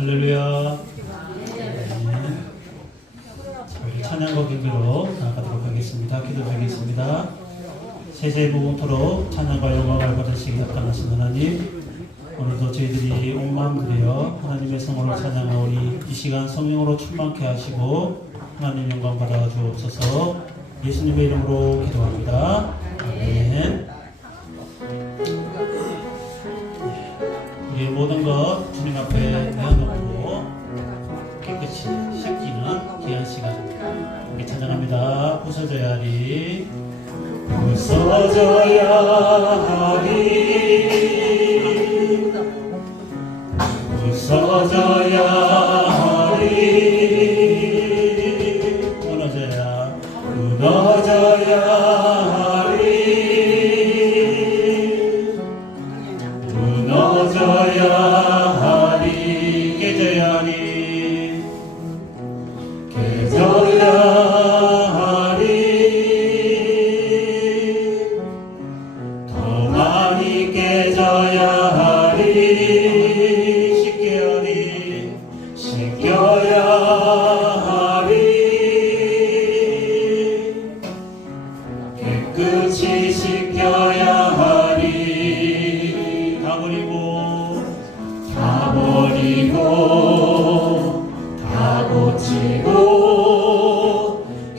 할렐루야. 우리 찬양곡 인기로 나아가도록 하겠습니다. 기도드리겠습니다. 세세 무궁토록 찬양과 영광을 받으시기 합당하신 하나님, 오늘도 저희들이 온 마음 들여 하나님의 성호를 찬양하오니 이 시간 성령으로 충만케 하시고 하나님 영광 받아 주옵소서. 예수님의 이름으로 기도합니다. 아멘. 우리 모든 것 주님 앞에 내어놓고 깨끗이 씻기는 귀한 시간 우리 찬양합니다. 부서져야 하리, 부서져야 하리, 부서져야 하리, 무너져야 하리, 무너져야 하리, 깨져야 하리, 깨져야 하리, 더 많이 깨져야 하리, 씻겨야 하리, 깨끗이 씻겨야 하리, 다 버리고 다 고치고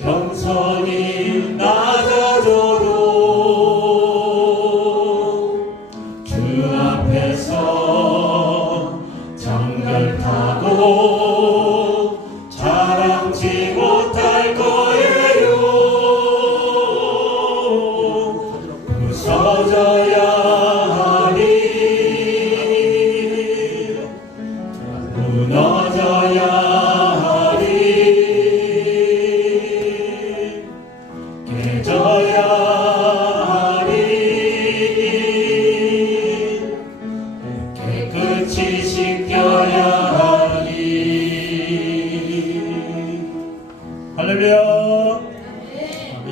겸손히 낮아져도 주 앞에서 정결타고 자랑치 못할 거예요. 부서져야 하리, 무너져야 하리, 깨져야 하리, 깨끗이 씻겨야 하리. 할렐루야. 아멘.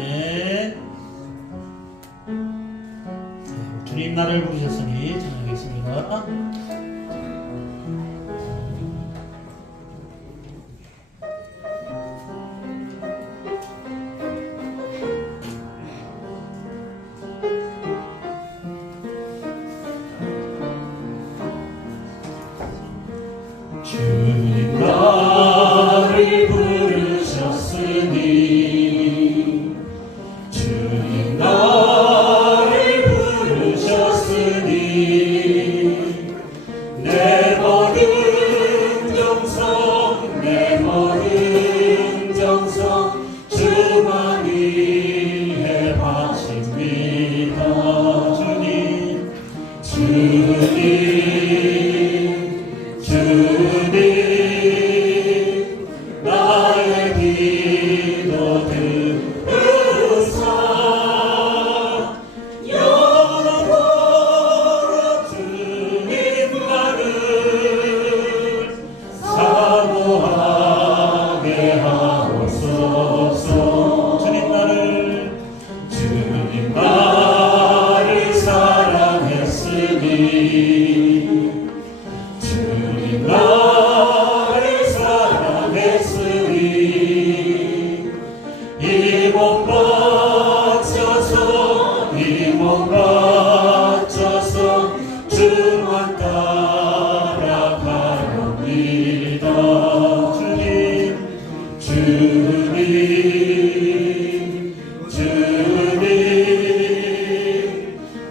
주님 나를 부르셨으니 찬양하겠습니다. 주님 나를 부르셨으니, 주님 나를 부르셨으니, 내 모든 정성, 내 모든 정성 주만이 해하십니다. 주님, 주님, 나의 기도 들으사 영원토록 주님 나를 사모하게 하옵소서. 주님 나를 사랑했으니, 주님 나를 사랑했으니, 이 몸 바쳐서, 이 몸 바쳐서 주만 따라가렵니다. 주님,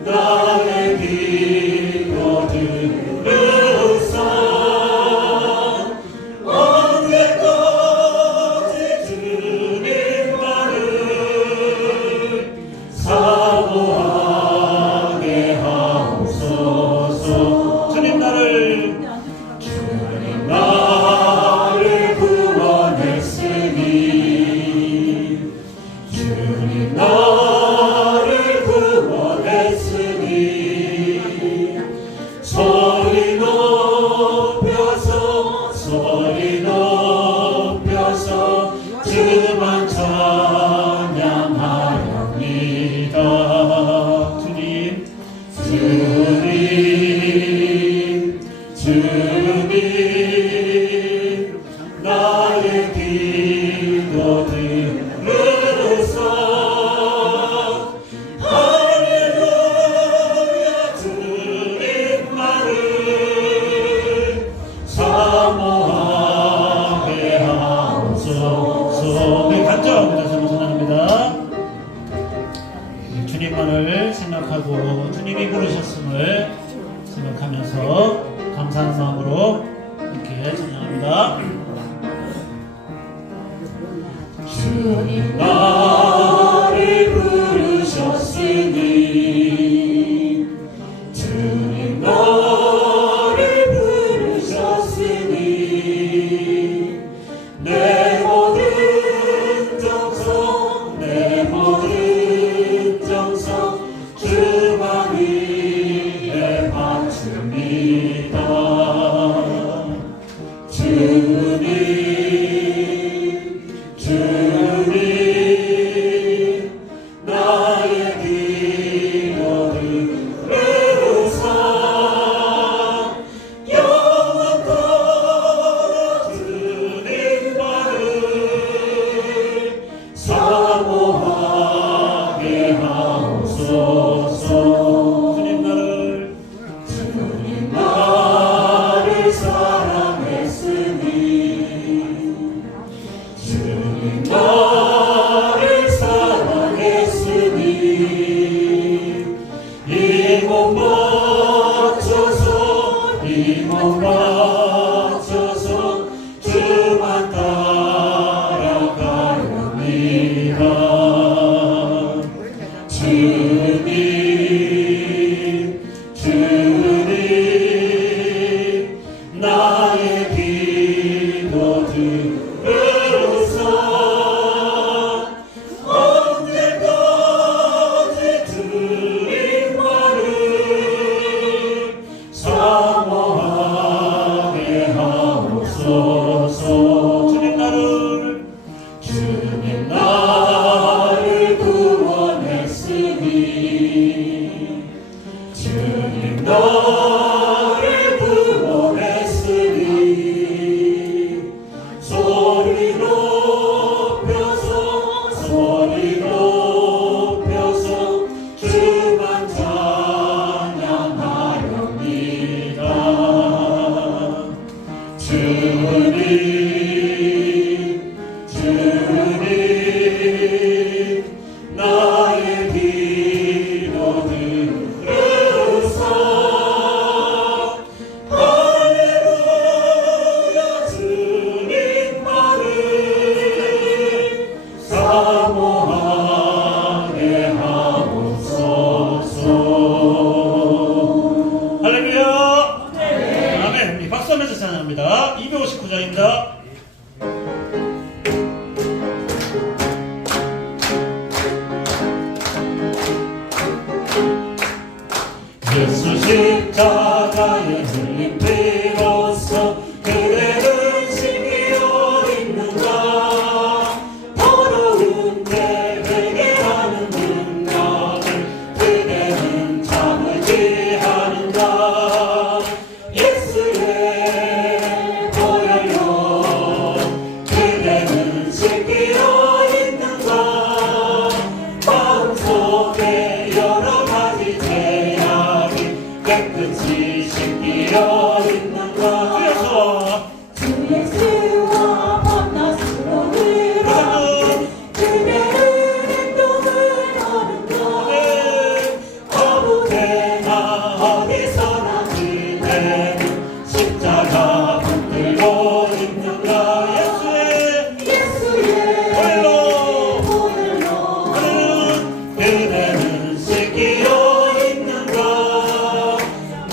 나의 기도 들으사 언제까지 주님 나를 사모하게 하옵소서. 주님 나를 구원했으니, 주님 나를 구원했으니, 소리 높여서 주만 찬양하렵니다. 주님, 주님, 주님, 나의 기도 들으소서. 할렐루야 주님 나를 사모하게 하옵소서. 네, 간절하고 다시 한번 전합니다. 주님만을 생각하고 주님이 부르셨음을 생각하면서 감사하는 마음으로 이렇게 찬양합니다. 주님 나를 부르셨으니 주님 나를 부르셨으니 내 모든 정성 내 모든 정성 주만 위에 바칩니다. 주님 나의 기도 들으소서. 영원토록 주님만을 사모하게 하옵소서. 주님 나를 사랑했으니 주님 나를 사랑했으니 이 몸 바쳐서 이 몸 바쳐서 주만 따라가렵니다. 주님 나의 기도 들으소서. 언제까지 주님만을 사모하게 하옵소서. 주님 나를 구원했으니 주님 나를 구원했으니 소리 높여서 주만 찬양하렵니다. 주님 나의 기도 들으소서. 할렐루야 주님만을 사모하게 하옵소서. 할렐루야. 아멘. 우리 박수하면서 찬양합니다. 259장입니다. 예수 십자가에 흘린 피로써 그대는 심기어 있는가. 더러운 내 회개하는 능력을 그대는 참을지 하는가. 예수의 보혈로 그대는 심기어 있는가. 마음속에 여러 가지 깨끗이 씻기어 있는가. 주 예수와 만났으로 그러면 그대는 행동을 하는가. 아무 데나 어디서나 그대는 십자가 붙들고 있는가. 예수의 보혈로 그대는 씻기어 있는가.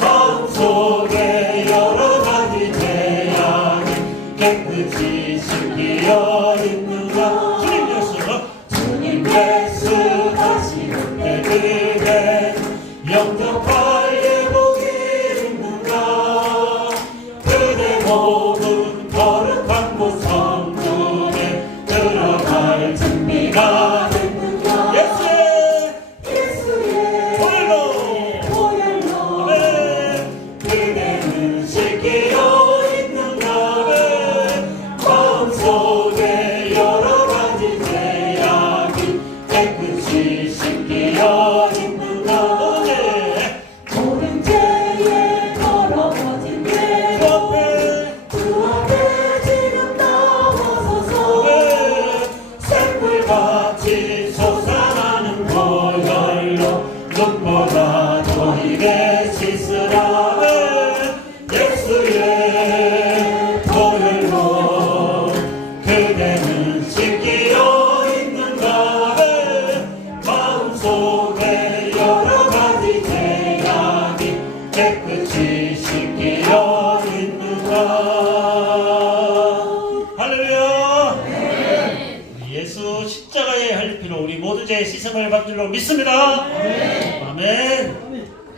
마음속에 여러 가지 죄악이 깨끗이 씻기어 있는가. 주님 예수 다시 올 때 그대 영접할 예복이 있는가. 그대 몸은 거룩한 곳 성중에 들어갈 준비가 됐는가. 예수의 보혈로 그대는 씻기어 있는가. 모든 죄 씻음을 받을 줄로 믿습니다. 아멘.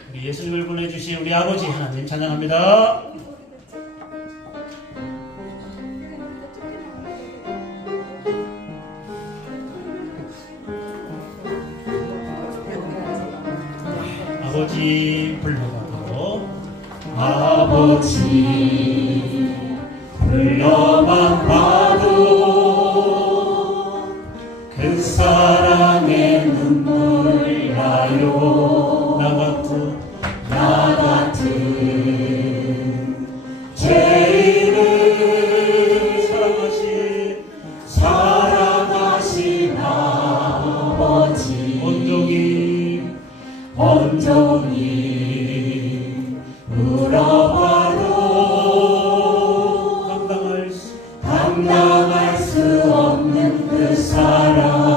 우리 예수님을 보내주신 우리 아버지 하나님 찬양합니다. 아버지 불러봐도 아버지 불러만 봐도 그 사랑의 눈물 나요. 나 같은 죄인을 사랑하신 아버지 온종일 울어봐도 감당할 수 없는 그 사랑,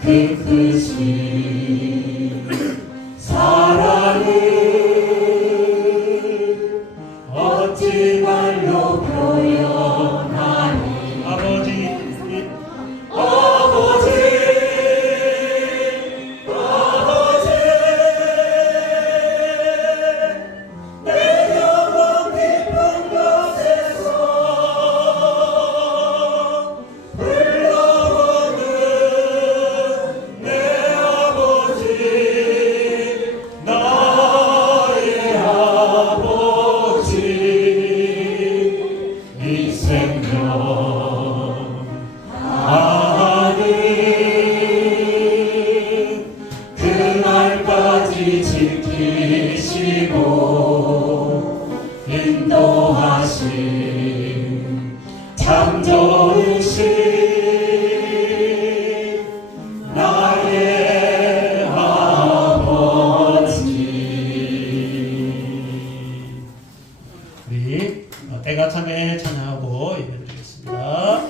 그 크신 사랑을 어찌 말로 표현하니. 아버지 내 영혼 깊은 곳에서 불러오는 내 아버지, 나의 아버지, 이 생명 하는 그날까지 지키시고 인도하신 참 좋으신 나의 아버지. 우리 때가 참에 찬양하고 예배드리겠습니다.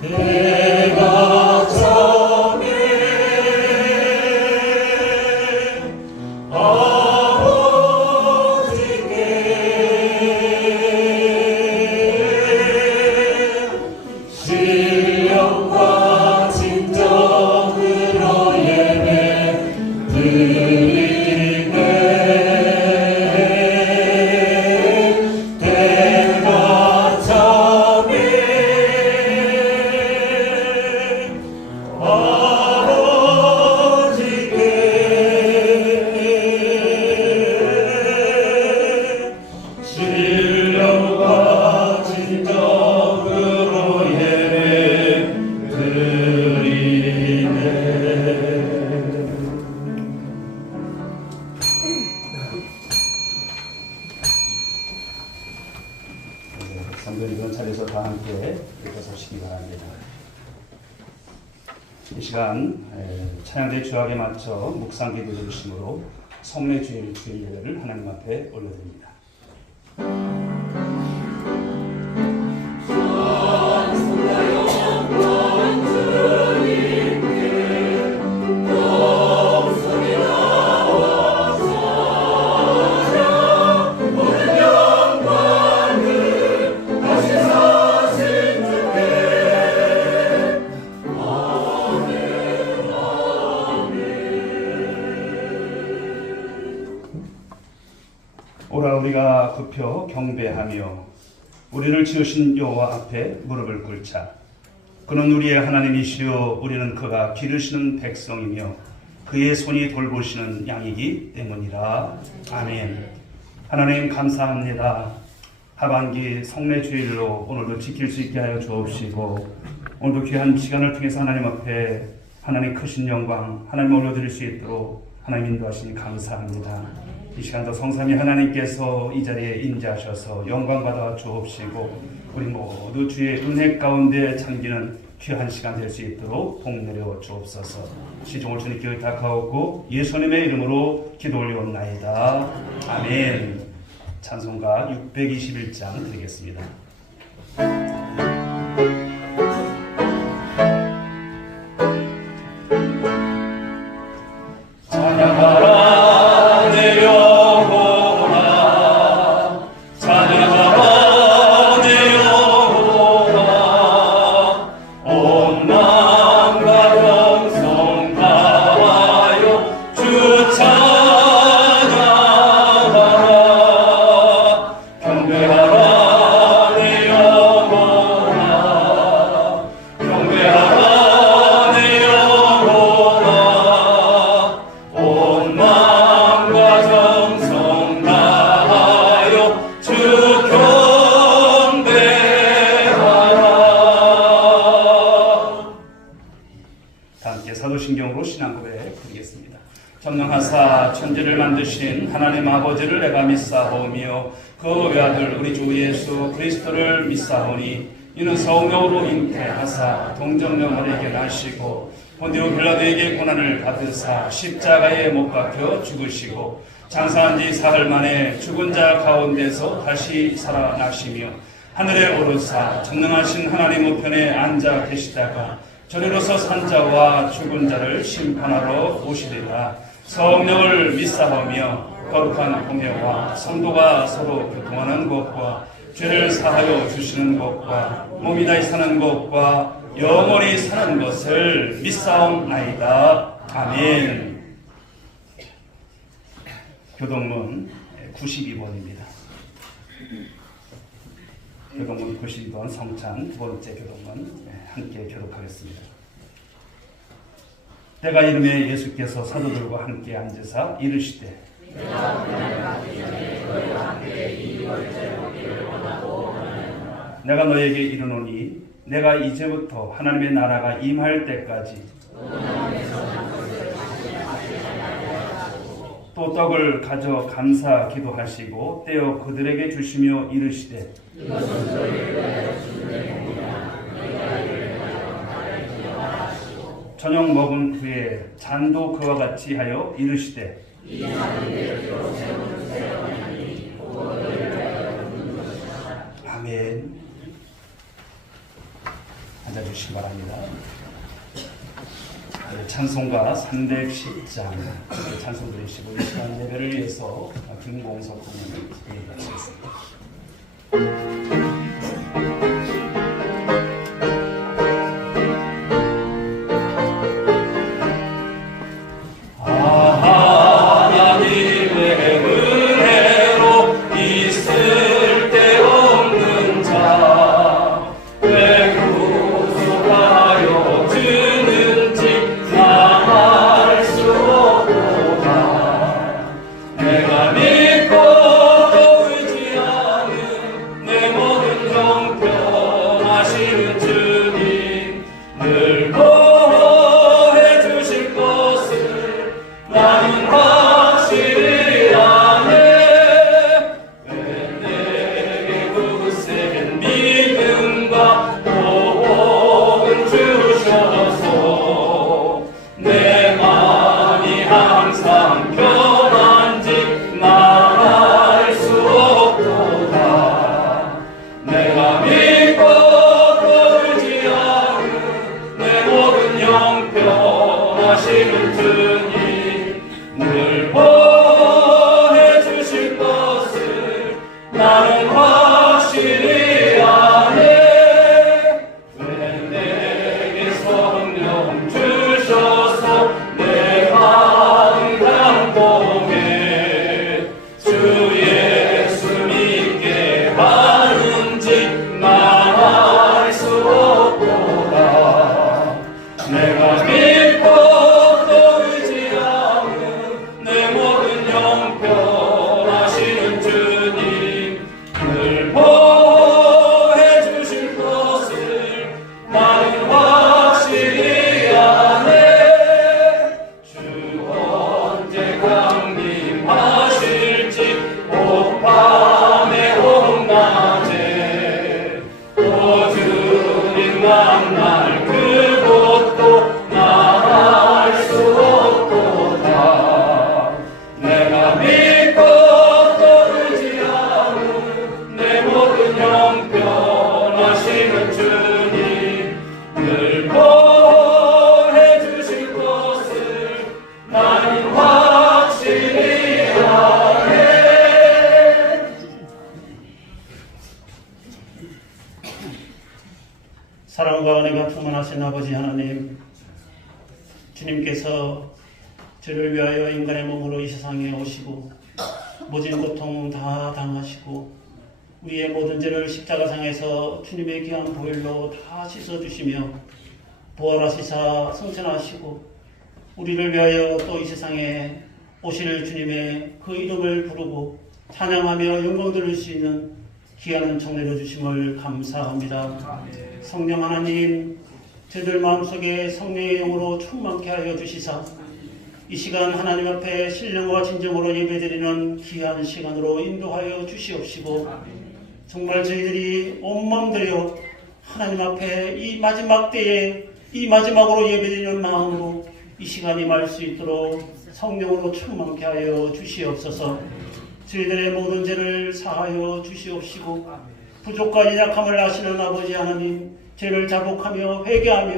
때가 참에 아버지께 신령과 진정으로 예배 드리네. 때가 참에 아버지께 신령과 진정으로 예배 드리네. 성도님들은 자리에서 다 함께 일어서시기 바랍니다. 이 시간 찬양대 주악에 맞춰 묵상 기도 드리심으로 성례 주일 예배를 하나님 앞에 올려드립니다. 오라 우리가 굽혀 경배하며 우리를 지으신 여호와 앞에 무릎을 꿇자. 그는 우리의 하나님이시요 우리는 그가 기르시는 백성이며 그의 손이 돌보시는 양이기 때문이라. 아멘. 하나님 감사합니다. 하반기 성례 주일로 오늘도 지킬 수 있게 하여 주옵시고 오늘도 귀한 시간을 통해서 하나님 앞에 하나님 크신 영광 하나님 올려드릴 수 있도록 하나님 인도하시니 감사합니다. 이 시간도 성삼위 하나님께서 이 자리에 임재하셔서 영광 받아 주옵시고 우리 모두 주의 은혜 가운데 잠기는 귀한 시간 될 수 있도록 복 내려 주옵소서. 시종을 주님께 의탁하옵고 예수님의 이름으로 기도 올리옵나이다. 아멘. 찬송가 621장 드리겠습니다. 찬양하라 내려 온 마음과 정성 다하여 주 찬양하라. 경배하라 내 영혼아, 경배하라 내 영혼아. 온 마음과 정성 다하여 주 경배하라. 다 함께 사도신경으로 신앙고백 드리겠습니다. 전능하사 천지를 만드신 하나님 아버지를 내가 믿사오며 그 외아들 우리 주 예수 그리스도를 믿사오니 이는 성령으로 잉태하사 동정녀마리에게 나시고 본디오 빌라도에게 고난을 받으사 십자가에 못 박혀 죽으시고 장사한 지 사흘 만에 죽은 자 가운데서 다시 살아나시며 하늘에 오르사 전능하신 하나님 우편에 앉아 계시다가 저리로서 산 자와 죽은 자를 심판하러 오시리라. 성령을 믿사오며 거룩한 공예와 성도가 서로 교통하는 것과 죄를 사하여 주시는 것과 몸이 다시 사는 것과 영원히 사는 것을 믿사옵나이다. 아멘. 교동문 92번입니다. 교동문 92번 성찬 두 번째 교동문 함께 교독하겠습니다. 때가 이름에 예수께서 사도들과 함께 앉으사 이르시되 내가 너에게 이르노니 내가 이제부터 하나님의 나라가 임할 때까지 또 떡을 가져 감사 기도하시고 떼어 그들에게 주시며 이르시되 저녁 먹은 후에 잔도 그와 같이 하여 이르시되 아멘. 앉아주시기 바랍니다. 찬송가 310장 찬송 드리시고 이 시간 예배를 위해서 김공석 공연을 드리겠습니다. 내가 믿고 또 하나님, 주님께서 저를 위하여 인간의 몸으로 이 세상에 오시고 모진 고통 다 당하시고 우리의 모든 죄를 십자가상에서 주님의 귀한 보혈로 다 씻어주시며 부활하시사 승천하시고 우리를 위하여 또 이 세상에 오실 주님의 그 이름을 부르고 찬양하며 영광 돌릴 수 있는 귀한 은총 내려주심을 감사합니다. 성령 하나님, 저희들 마음속에 성령의 영으로 충만케 하여 주시사 이 시간 하나님 앞에 신령과 진정으로 예배드리는 귀한 시간으로 인도하여 주시옵시고 정말 저희들이 온 마음 들여 하나님 앞에 이 마지막 때에 이 마지막으로 예배드리는 마음으로 이 시간이 말 수 있도록 성령으로 충만케 하여 주시옵소서. 저희들의 모든 죄를 사하여 주시옵시고 부족과 연약함을 아시는 아버지 하나님, 죄를 자복하며 회개하며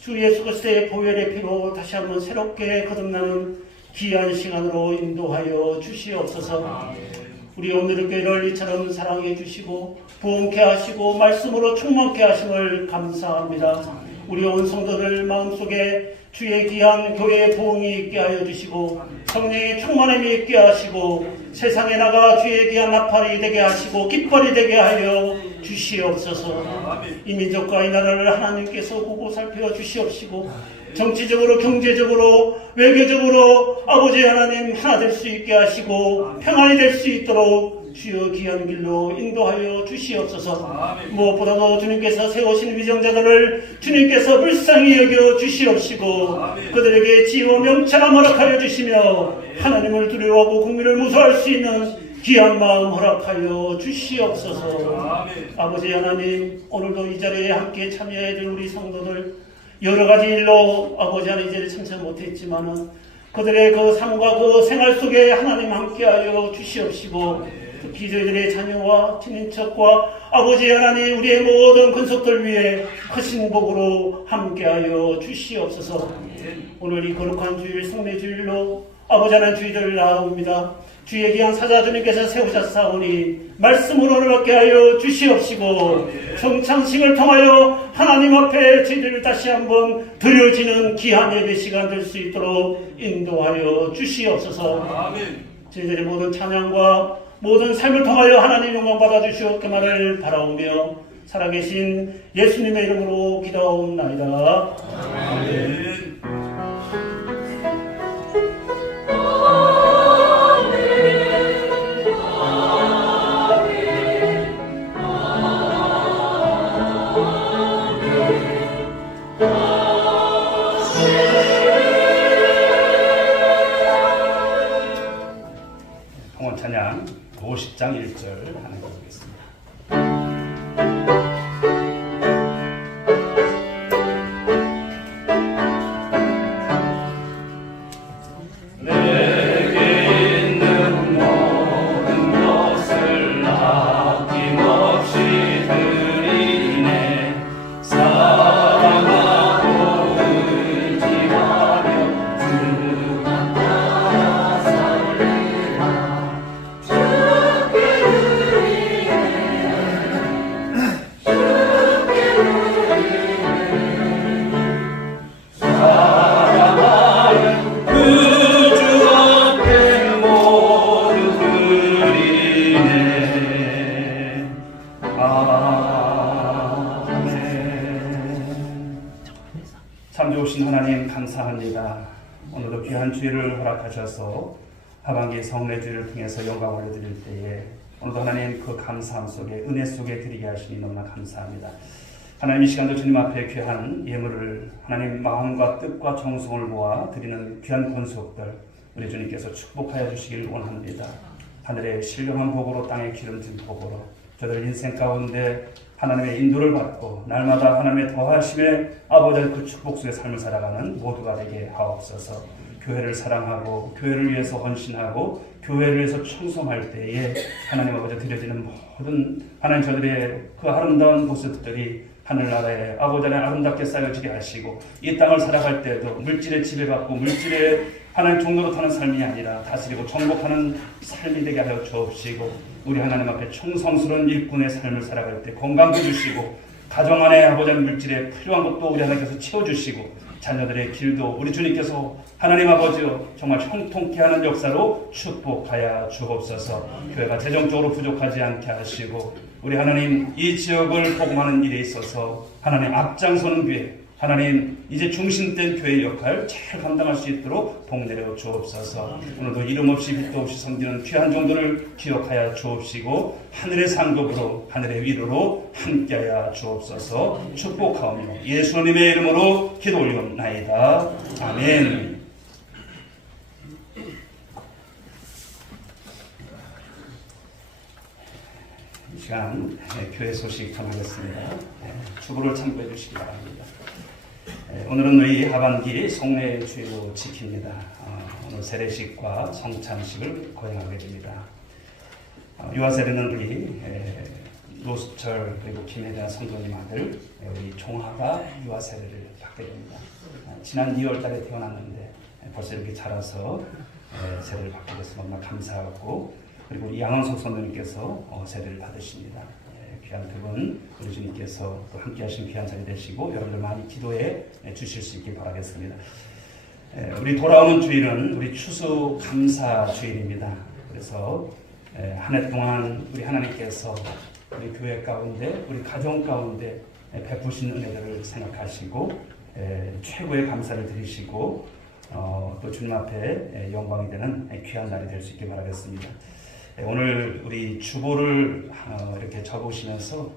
주 예수 그리스도의 보혈의 피로 다시 한번 새롭게 거듭나는 귀한 시간으로 인도하여 주시옵소서. 우리 오늘의 교회를 이처럼 사랑해 주시고 부흥케 하시고 말씀으로 충만케 하심을 감사합니다. 우리 온 성도들 마음속에 주의 귀한 교회의 부흥이 있게 하여 주시고 성령의 충만함이 있게 하시고 세상에 나가 주의 귀한 나팔이 되게 하시고 깃발이 되게 하여 주시옵소서. 이 민족과 이 나라를 하나님께서 보고 살펴 주시옵시고 정치적으로 경제적으로 외교적으로 아버지 하나님 하나 될 수 있게 하시고 평안이 될 수 있도록 주여 귀한 길로 인도하여 주시옵소서. 무엇보다도 주님께서 세우신 위정자들을 주님께서 불쌍히 여겨 주시옵시고 그들에게 지혜와 명철함 허락하여 주시며 하나님을 두려워하고 국민을 무서워할 수 있는 귀한 마음 허락하여 주시옵소서. 아버지 하나님, 오늘도 이 자리에 함께 참여해야 될 우리 성도들 여러 가지 일로 아버지 하나님 이 자리에 참석 못했지만은 그들의 그 삶과 그 생활 속에 하나님 함께하여 주시옵시고 특히 저희들의 자녀와 친인척과 아버지 하나님 우리의 모든 근속들 위해 크신 복으로 함께하여 주시옵소서. 오늘 이 거룩한 주일 성례주일로 아버지 하나님 주의를 나옵니다. 주의 귀한 사자 주님께서 세우셨사오니 말씀으로 얻게 하여 주시옵시고 성찬식을 통하여 하나님 앞에 저희들을 다시 한번 드려지는 귀한 예배 시간 될 수 있도록 인도하여 주시옵소서. 저희들의 모든 찬양과 모든 삶을 통하여 하나님 영광 받아주시옵기만을 바라오며 살아계신 예수님의 이름으로 기도하옵나이다. 아멘. 찬양 50장 1절 하는 거 보겠습니다. 내게 있는 모든 것을 아낌없이 드리네. 사랑하고 의지하며 주만 따라 살리라. 참 좋으신 하나님 감사합니다. 오늘도 귀한 주일을 허락하셔서 하반기 성례주일을 통해서 영광 올려드릴 때에 오늘도 하나님 그 감사함 속에 은혜 속에 드리게 하시니 너무나 감사합니다. 하나님 이 시간도 주님 앞에 귀한 예물을 하나님 마음과 뜻과 정성을 모아 드리는 귀한 권속들 우리 주님께서 축복하여 주시길 원합니다. 하늘의 신령한 복으로 땅의 기름진 복으로 저들 인생 가운데 하나님의 인도를 받고 날마다 하나님의 더하심에 아버지의 그 축복 속의 삶을 살아가는 모두가 되게 하옵소서. 교회를 사랑하고 교회를 위해서 헌신하고 교회를 위해서 충성할 때에 하나님 아버지 드려지는 모든 하나님 저들의 그 아름다운 모습들이 하늘나라에 아버지 안에 아름답게 쌓여지게 하시고 이 땅을 살아갈 때도 물질에 지배받고 물질에 하나님 종로로 타는 삶이 아니라 다스리고 정복하는 삶이 되게 하여 주옵시고 우리 하나님 앞에 충성스러운 일꾼의 삶을 살아갈 때 건강도 주시고 가정 안에 아버지 물질에 필요한 것도 우리 하나님께서 채워주시고 자녀들의 길도 우리 주님께서 하나님 아버지요 정말 형통케 하는 역사로 축복하여 주옵소서. 교회가 재정적으로 부족하지 않게 하시고 우리 하나님 이 지역을 복음하는 일에 있어서 하나님 앞장서는 교회, 하나님 이제 중심된 교회의 역할 잘 감당할 수 있도록 복내려 주옵소서. 오늘도 이름 없이 빛도 없이 섬기는 귀한 종들을 기억하여 주옵시고 하늘의 상급으로 하늘의 위로로 함께하여 주옵소서. 축복하오며 예수님의 이름으로 기도 올리옵나이다. 아멘. 이 시간 교회 소식 전하겠습니다. 주보를 참고해 주시기 바랍니다. 오늘은 우리 하반기 성례 주일로 지킵니다. 오늘 세례식과 성찬식을 거행하게 됩니다. 유아세례는 우리 노수철 그리고 김혜자 성도님 아들 우리 종하가 유아세례를 받게 됩니다. 지난 2월 달에 태어났는데 벌써 이렇게 자라서 세례를 받게 돼서 너무나 감사하고 그리고 우리 양원석 선생님께서 세례를 받으십니다. 귀한 그분 우리 주님께서 또 함께 하신 귀한 자리 되시고 여러분들 많이 기도해 주실 수 있길 바라겠습니다. 우리 돌아오는 주일은 우리 추수 감사 주일입니다. 그래서 한 해 동안 우리 하나님께서 우리 교회 가운데 우리 가정 가운데 베푸신 은혜들을 생각하시고 최고의 감사를 드리시고 또 주님 앞에 영광이 되는 귀한 날이 될 수 있길 바라겠습니다. 오늘 우리 주보를 이렇게 적으시면서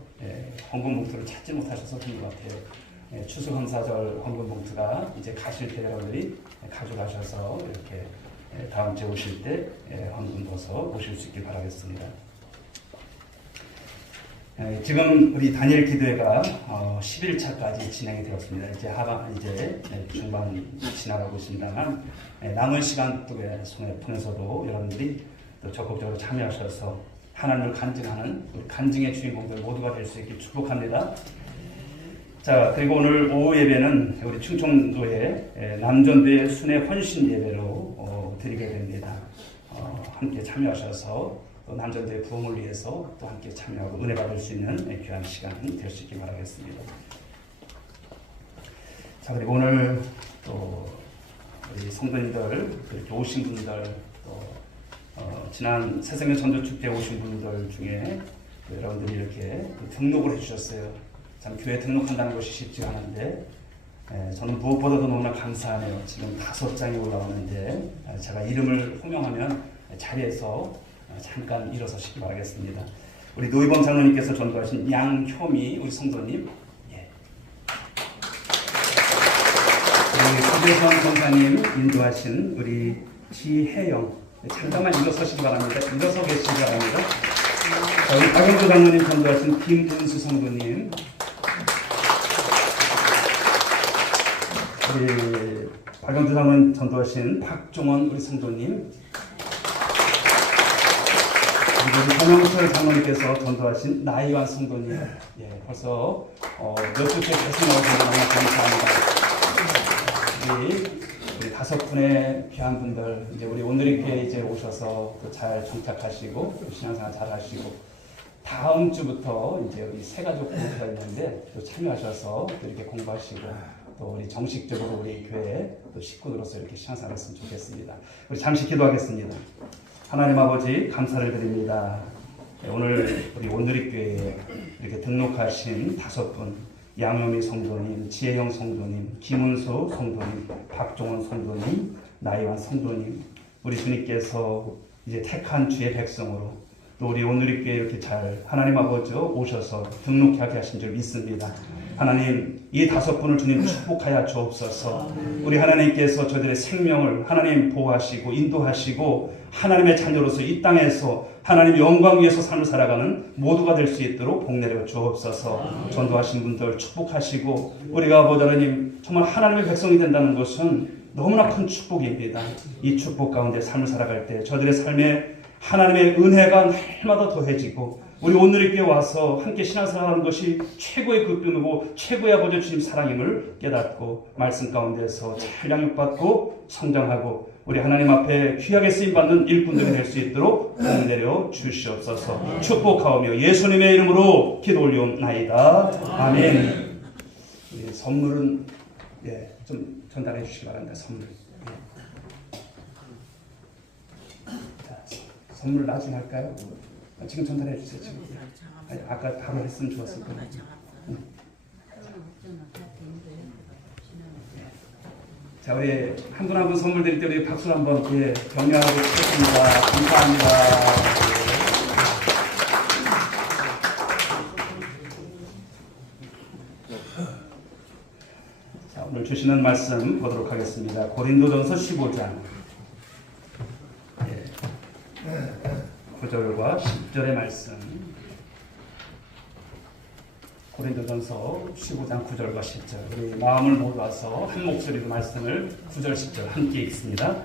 헌금 봉투를 찾지 못하셔서 그런 것 같아요. 추수감사절 헌금 봉투가 이제 가실 때 여러분들이 가져가셔서 이렇게 다음 주에 오실 때 헌금 넣어서 오실 수 있길 바라겠습니다. 지금 우리 다니엘 기도회가 10일차까지 진행이 되었습니다. 이제 중반 지나가고 있습니다만 남은 시간 통해서도 여러분들이 또 적극적으로 참여하셔서 하나님을 간증하는 간증의 주인공들 모두가 될 수 있길 축복합니다. 자, 그리고 오늘 오후 예배는 우리 충청도의 남전도의 순회 헌신 예배로 드리게 됩니다. 함께 참여하셔서 또 남전도의 부흥을 위해서 또 함께 참여하고 은혜 받을 수 있는 귀한 시간 될 수 있길 바라겠습니다. 자, 그리고 오늘 또 우리 성도님들 이렇게 오신 분들 또 지난 새생명 전도축제 오신 분들 중에 여러분들이 이렇게 등록을 해주셨어요. 참 교회 등록한다는 것이 쉽지 않은데 저는 무엇보다도 너무나 감사하네요. 지금 5장이 올라오는데 제가 이름을 호명하면 자리에서 잠깐 일어서시기 바라겠습니다. 우리 노희범 장로님께서 전도하신 양효미 우리 성도님, 우리 구대성 전사님 인도하신 우리 지혜영 잠깐만 일어서시기 바랍니다. 일어서 계시기 바랍니다. 우리 박영주 장로님 전도하신 김은수 성도님, 우리 박영주 장로님 전도하신 박종원 우리 성도님, 그리고 우리 전영철 장로님께서 전도하신 나이완 성도님, 벌써 몇 주째 계속 나오셔서 너무 감사합니다. 우리 5분의 귀한 분들 이제 우리 오늘이께 이제 오셔서 또 잘 정착하시고 또 신앙생활 잘 하시고 다음 주부터 이제 우리 새 가족 공부가 있는데 또 참여하셔서 또 이렇게 공부하시고 또 우리 정식적으로 우리 교회 또 식구로서 이렇게 신앙생활 했으면 좋겠습니다. 우리 잠시 기도하겠습니다. 하나님 아버지 감사를 드립니다. 오늘 우리 오늘이교회에 이렇게 등록하신 5분 양효미 성도님, 지혜영 성도님, 김은수 성도님, 박종원 성도님, 나이완 성도님, 우리 주님께서 이제 택한 주의 백성으로 또 우리 오늘이교회 이렇게 잘 하나님 아버지 오셔서 등록하게 하신 줄 믿습니다. 하나님 이 5분을 주님 축복하여 주옵소서. 우리 하나님께서 저들의 생명을 하나님 보호하시고 인도하시고 하나님의 자녀로서 이 땅에서 하나님 영광 위에서 삶을 살아가는 모두가 될 수 있도록 복내려 주옵소서. 전도하신 분들 축복하시고 우리가 아버지 하나님 정말 하나님의 백성이 된다는 것은 너무나 큰 축복입니다. 이 축복 가운데 삶을 살아갈 때 저들의 삶에 하나님의 은혜가 날마다 더해지고 우리 오늘께 와서 함께 신앙생활하는 것이 최고의 급변이고 최고의 아버지 주님 사랑임을 깨닫고 말씀 가운데서 잘 양육받고 성장하고 우리 하나님 앞에 귀하게 쓰임받는 일꾼들이 될 수 있도록 복 내려 주시옵소서. 축복하오며 예수님의 이름으로 기도 올리옵나이다. 아멘. 선물은 좀 전달해 주시기 바랍니다. 선물. 자, 선물 나중에 할까요? 지금 전달해 주세요. 지금. 아니, 아까 바로 했으면 좋았을 거예요. 자, 우리 한 분 한 분 선물 드릴 때 우리 박수를 한번 격려하고 싶습니다. 감사합니다. 자, 오늘 주시는 말씀 보도록 하겠습니다. 고린도전서 15장 9절과 10절의 말씀. 고린도전서 15장 9절과 10절. 우리 마음을 모아서 한 목소리로 말씀을 9절 10절 함께 읽습니다.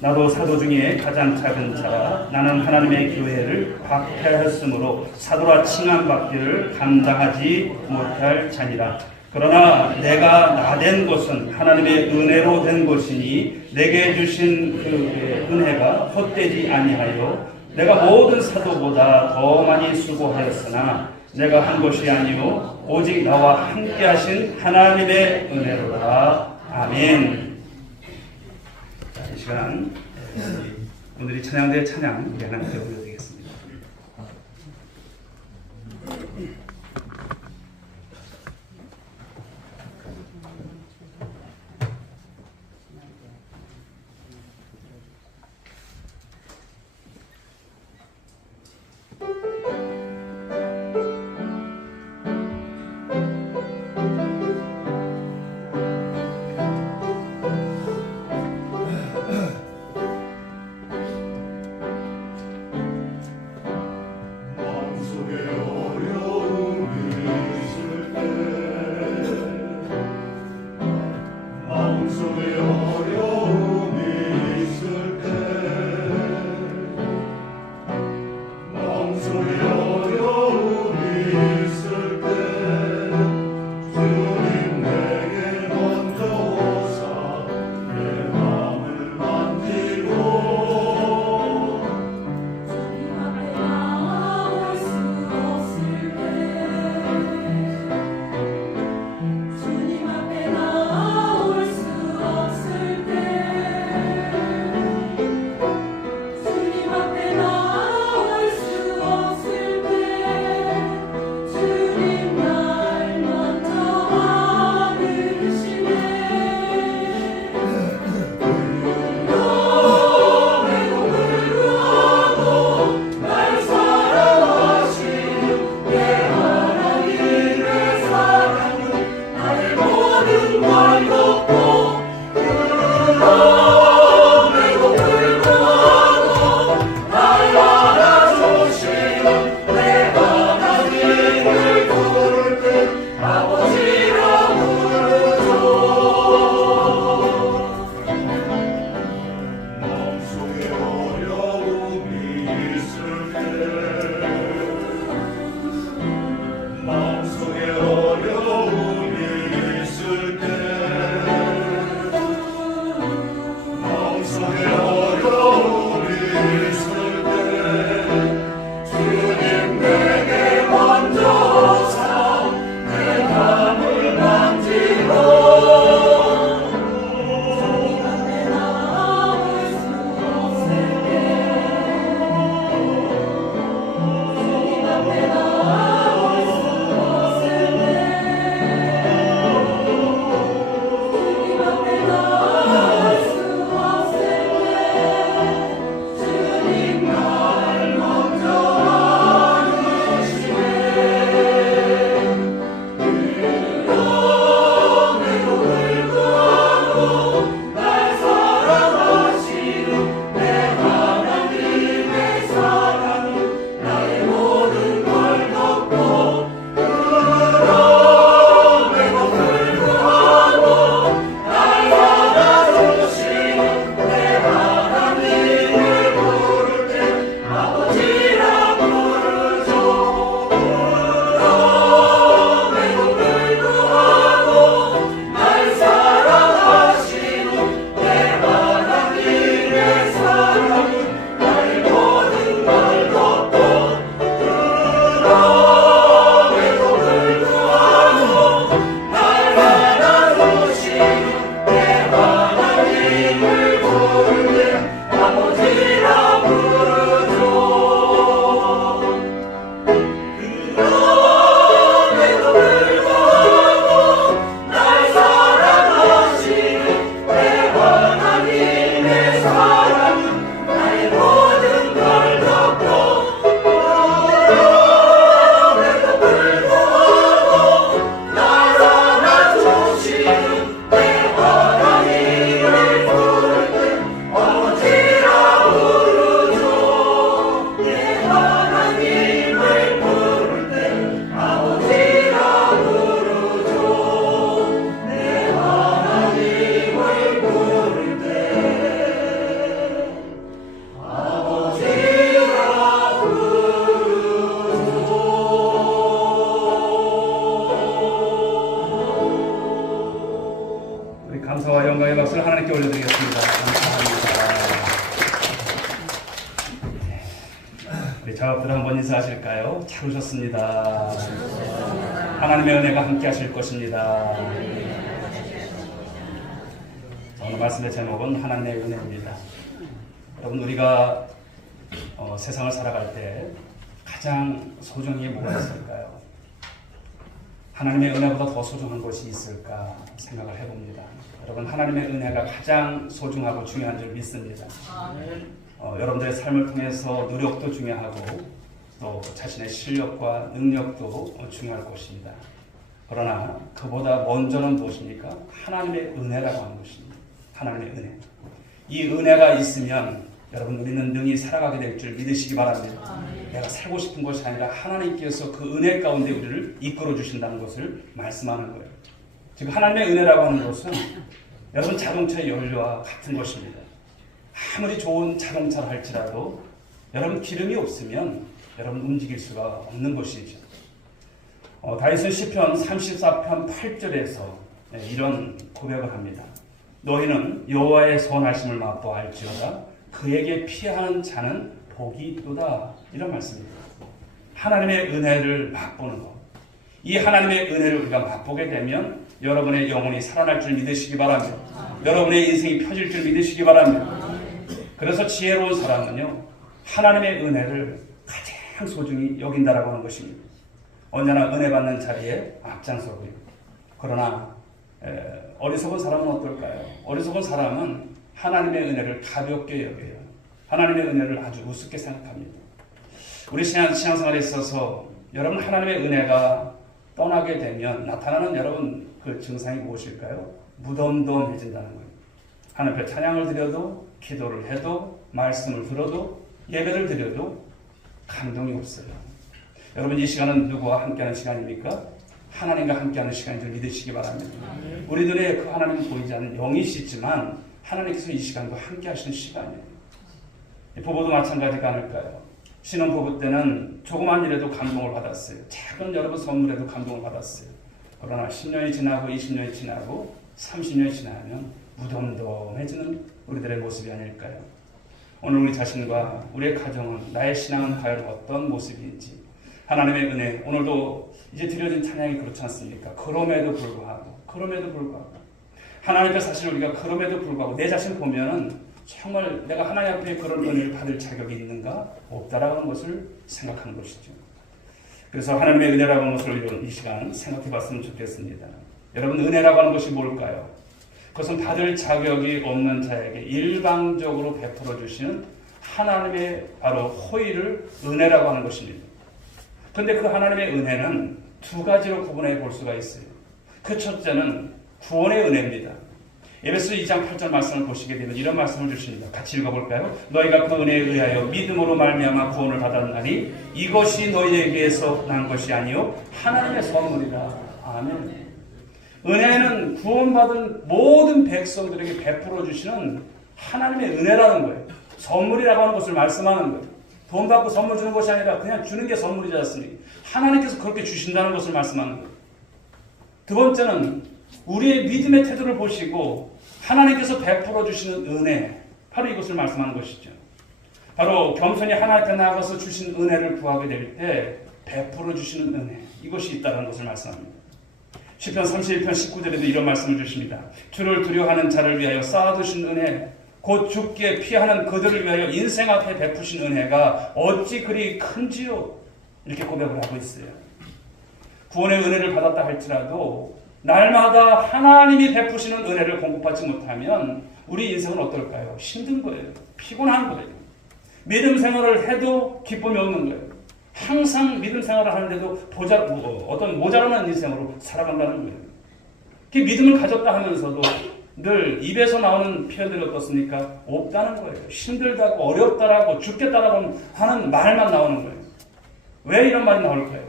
나도 사도 중에 가장 작은 자라. 나는 하나님의 교회를 박해하였으므로 사도라 칭함받기를 감당하지 못할 자니라. 그러나 내가 나된 것은 하나님의 은혜로 된 것이니 내게 주신 그 은혜가 헛되지 아니하여 내가 모든 사도보다 더 많이 수고하였으나 내가 한 것이 아니요 오직 나와 함께 하신 하나님의 은혜로다. 아멘. 자, 이 시간 오늘이 찬양대 찬양 우리 하나님께 올려드리겠습니다. 우리 감사와 영광의 박수를 하나님께 올려드리겠습니다. 감사합니다. 우리 작업들 한번 인사하실까요? 잘 오셨습니다. 하나님의 은혜가 함께 하실 것입니다. 오늘 말씀의 제목은 하나님의 은혜입니다. 여러분, 우리가 세상을 살아갈 때 가장 소중히 뭐가 있을까요? 하나님의 은혜보다 더 소중한 것이 있을까 생각을 해봅니다. 여러분, 하나님의 은혜가 가장 소중하고 중요한 줄 믿습니다. 여러분들의 삶을 통해서 노력도 중요하고 또 자신의 실력과 능력도 중요할 것입니다. 그러나 그보다 먼저는 무엇입니까? 하나님의 은혜라고 하는 것입니다. 하나님의 은혜. 이 은혜가 있으면 여러분, 우리는 능히 살아가게 될 줄 믿으시기 바랍니다. 내가 살고 싶은 것이 아니라 하나님께서 그 은혜 가운데 우리를 이끌어 주신다는 것을 말씀하는 거예요. 지금 하나님의 은혜라고 하는 것은 여러분 자동차의 연료와 같은 것입니다. 아무리 좋은 자동차를 할지라도 여러분 기름이 없으면 여러분 움직일 수가 없는 것이죠. 다윗은 시편 34편 8절에서 이런 고백을 합니다. 너희는 여호와의 선하심을 맛보알지어다. 그에게 피하는 자는 복이 있도다. 이런 말씀입니다. 하나님의 은혜를 맛보는 것. 이 하나님의 은혜를 우리가 맛보게 되면 여러분의 영혼이 살아날 줄 믿으시기 바랍니다. 여러분의 인생이 펴질 줄 믿으시기 바랍니다. 그래서 지혜로운 사람은요, 하나님의 은혜를 가장 소중히 여긴다라고 하는 것입니다. 언제나 은혜 받는 자리에 앞장서고요. 그러나 어리석은 사람은 어떨까요? 어리석은 사람은 하나님의 은혜를 가볍게 여겨요. 하나님의 은혜를 아주 우습게 생각합니다. 우리 신앙생활에 있어서 여러분, 하나님의 은혜가 떠나게 되면 나타나는 여러분 그 증상이 무엇일까요? 무덤덤해진다는 거예요. 하나님 앞에 찬양을 드려도, 기도를 해도, 말씀을 들어도, 예배를 드려도 감동이 없어요. 여러분, 이 시간은 누구와 함께하는 시간입니까? 하나님과 함께하는 시간인 줄 믿으시기 바랍니다. 우리 눈에 그 하나님은 보이지 않는 영이시지만 하나님께서 이 시간도 함께하시는 시간이에요. 부부도 마찬가지가 아닐까요? 신혼부부 때는 조그만 일에도 감동을 받았어요. 작은 여러분 선물에도 감동을 받았어요. 그러나 10년이 지나고 20년이 지나고 30년이 지나면 무덤덤해지는 우리들의 모습이 아닐까요? 오늘 우리 자신과 우리의 가정은, 나의 신앙은 과연 어떤 모습인지, 하나님의 은혜, 오늘도 이제 드려진 찬양이 그렇지 않습니까? 그럼에도 불구하고 하나님 앞에 사실 우리가 그럼에도 불구하고 내 자신 보면은 정말 내가 하나님 앞에 그런 은혜를 받을 자격이 있는가? 없다라는 것을 생각하는 것이죠. 그래서 하나님의 은혜라고 하는 것을 이 시간 생각해 봤으면 좋겠습니다. 여러분, 은혜라고 하는 것이 뭘까요? 그것은 받을 자격이 없는 자에게 일방적으로 베풀어 주시는 하나님의 바로 호의를 은혜라고 하는 것입니다. 그런데 그 하나님의 은혜는 두 가지로 구분해 볼 수가 있어요. 그 첫째는 구원의 은혜입니다. 에베소 2장 8절 말씀을 보시게 되면 이런 말씀을 주십니다. 같이 읽어볼까요? 너희가 그 은혜에 의하여 믿음으로 말미암아 구원을 받았나니 이것이 너희에게서 난 것이 아니요 하나님의 선물이라. 아멘. 은혜는 구원받은 모든 백성들에게 베풀어 주시는 하나님의 은혜라는 거예요. 선물이라고 하는 것을 말씀하는 거예요. 돈 받고 선물 주는 것이 아니라 그냥 주는 게 선물이지 않습니까? 하나님께서 그렇게 주신다는 것을 말씀하는 거예요. 두 번째는 우리의 믿음의 태도를 보시고 하나님께서 베풀어 주시는 은혜, 바로 이것을 말씀하는 것이죠. 바로 겸손히 하나님 앞에 나가서 주신 은혜를 구하게 될 때 베풀어 주시는 은혜, 이것이 있다는 것을 말씀합니다. 시편 31편 19절에도 이런 말씀을 주십니다. 주를 두려워하는 자를 위하여 쌓아두신 은혜, 곧 죽게 피하는 그들을 위하여 인생 앞에 베푸신 은혜가 어찌 그리 큰지요? 이렇게 고백을 하고 있어요. 구원의 은혜를 받았다 할지라도 날마다 하나님이 베푸시는 은혜를 공급받지 못하면 우리 인생은 어떨까요? 힘든 거예요. 피곤한 거예요. 믿음 생활을 해도 기쁨이 없는 거예요. 항상 믿음 생활을 하는데도 어떤 모자라는 인생으로 살아간다는 거예요. 그 믿음을 가졌다 하면서도 늘 입에서 나오는 표현들이 어떻습니까? 없다는 거예요. 힘들다고, 어렵다라고, 죽겠다라고 하는 말만 나오는 거예요. 왜 이런 말이 나올까요?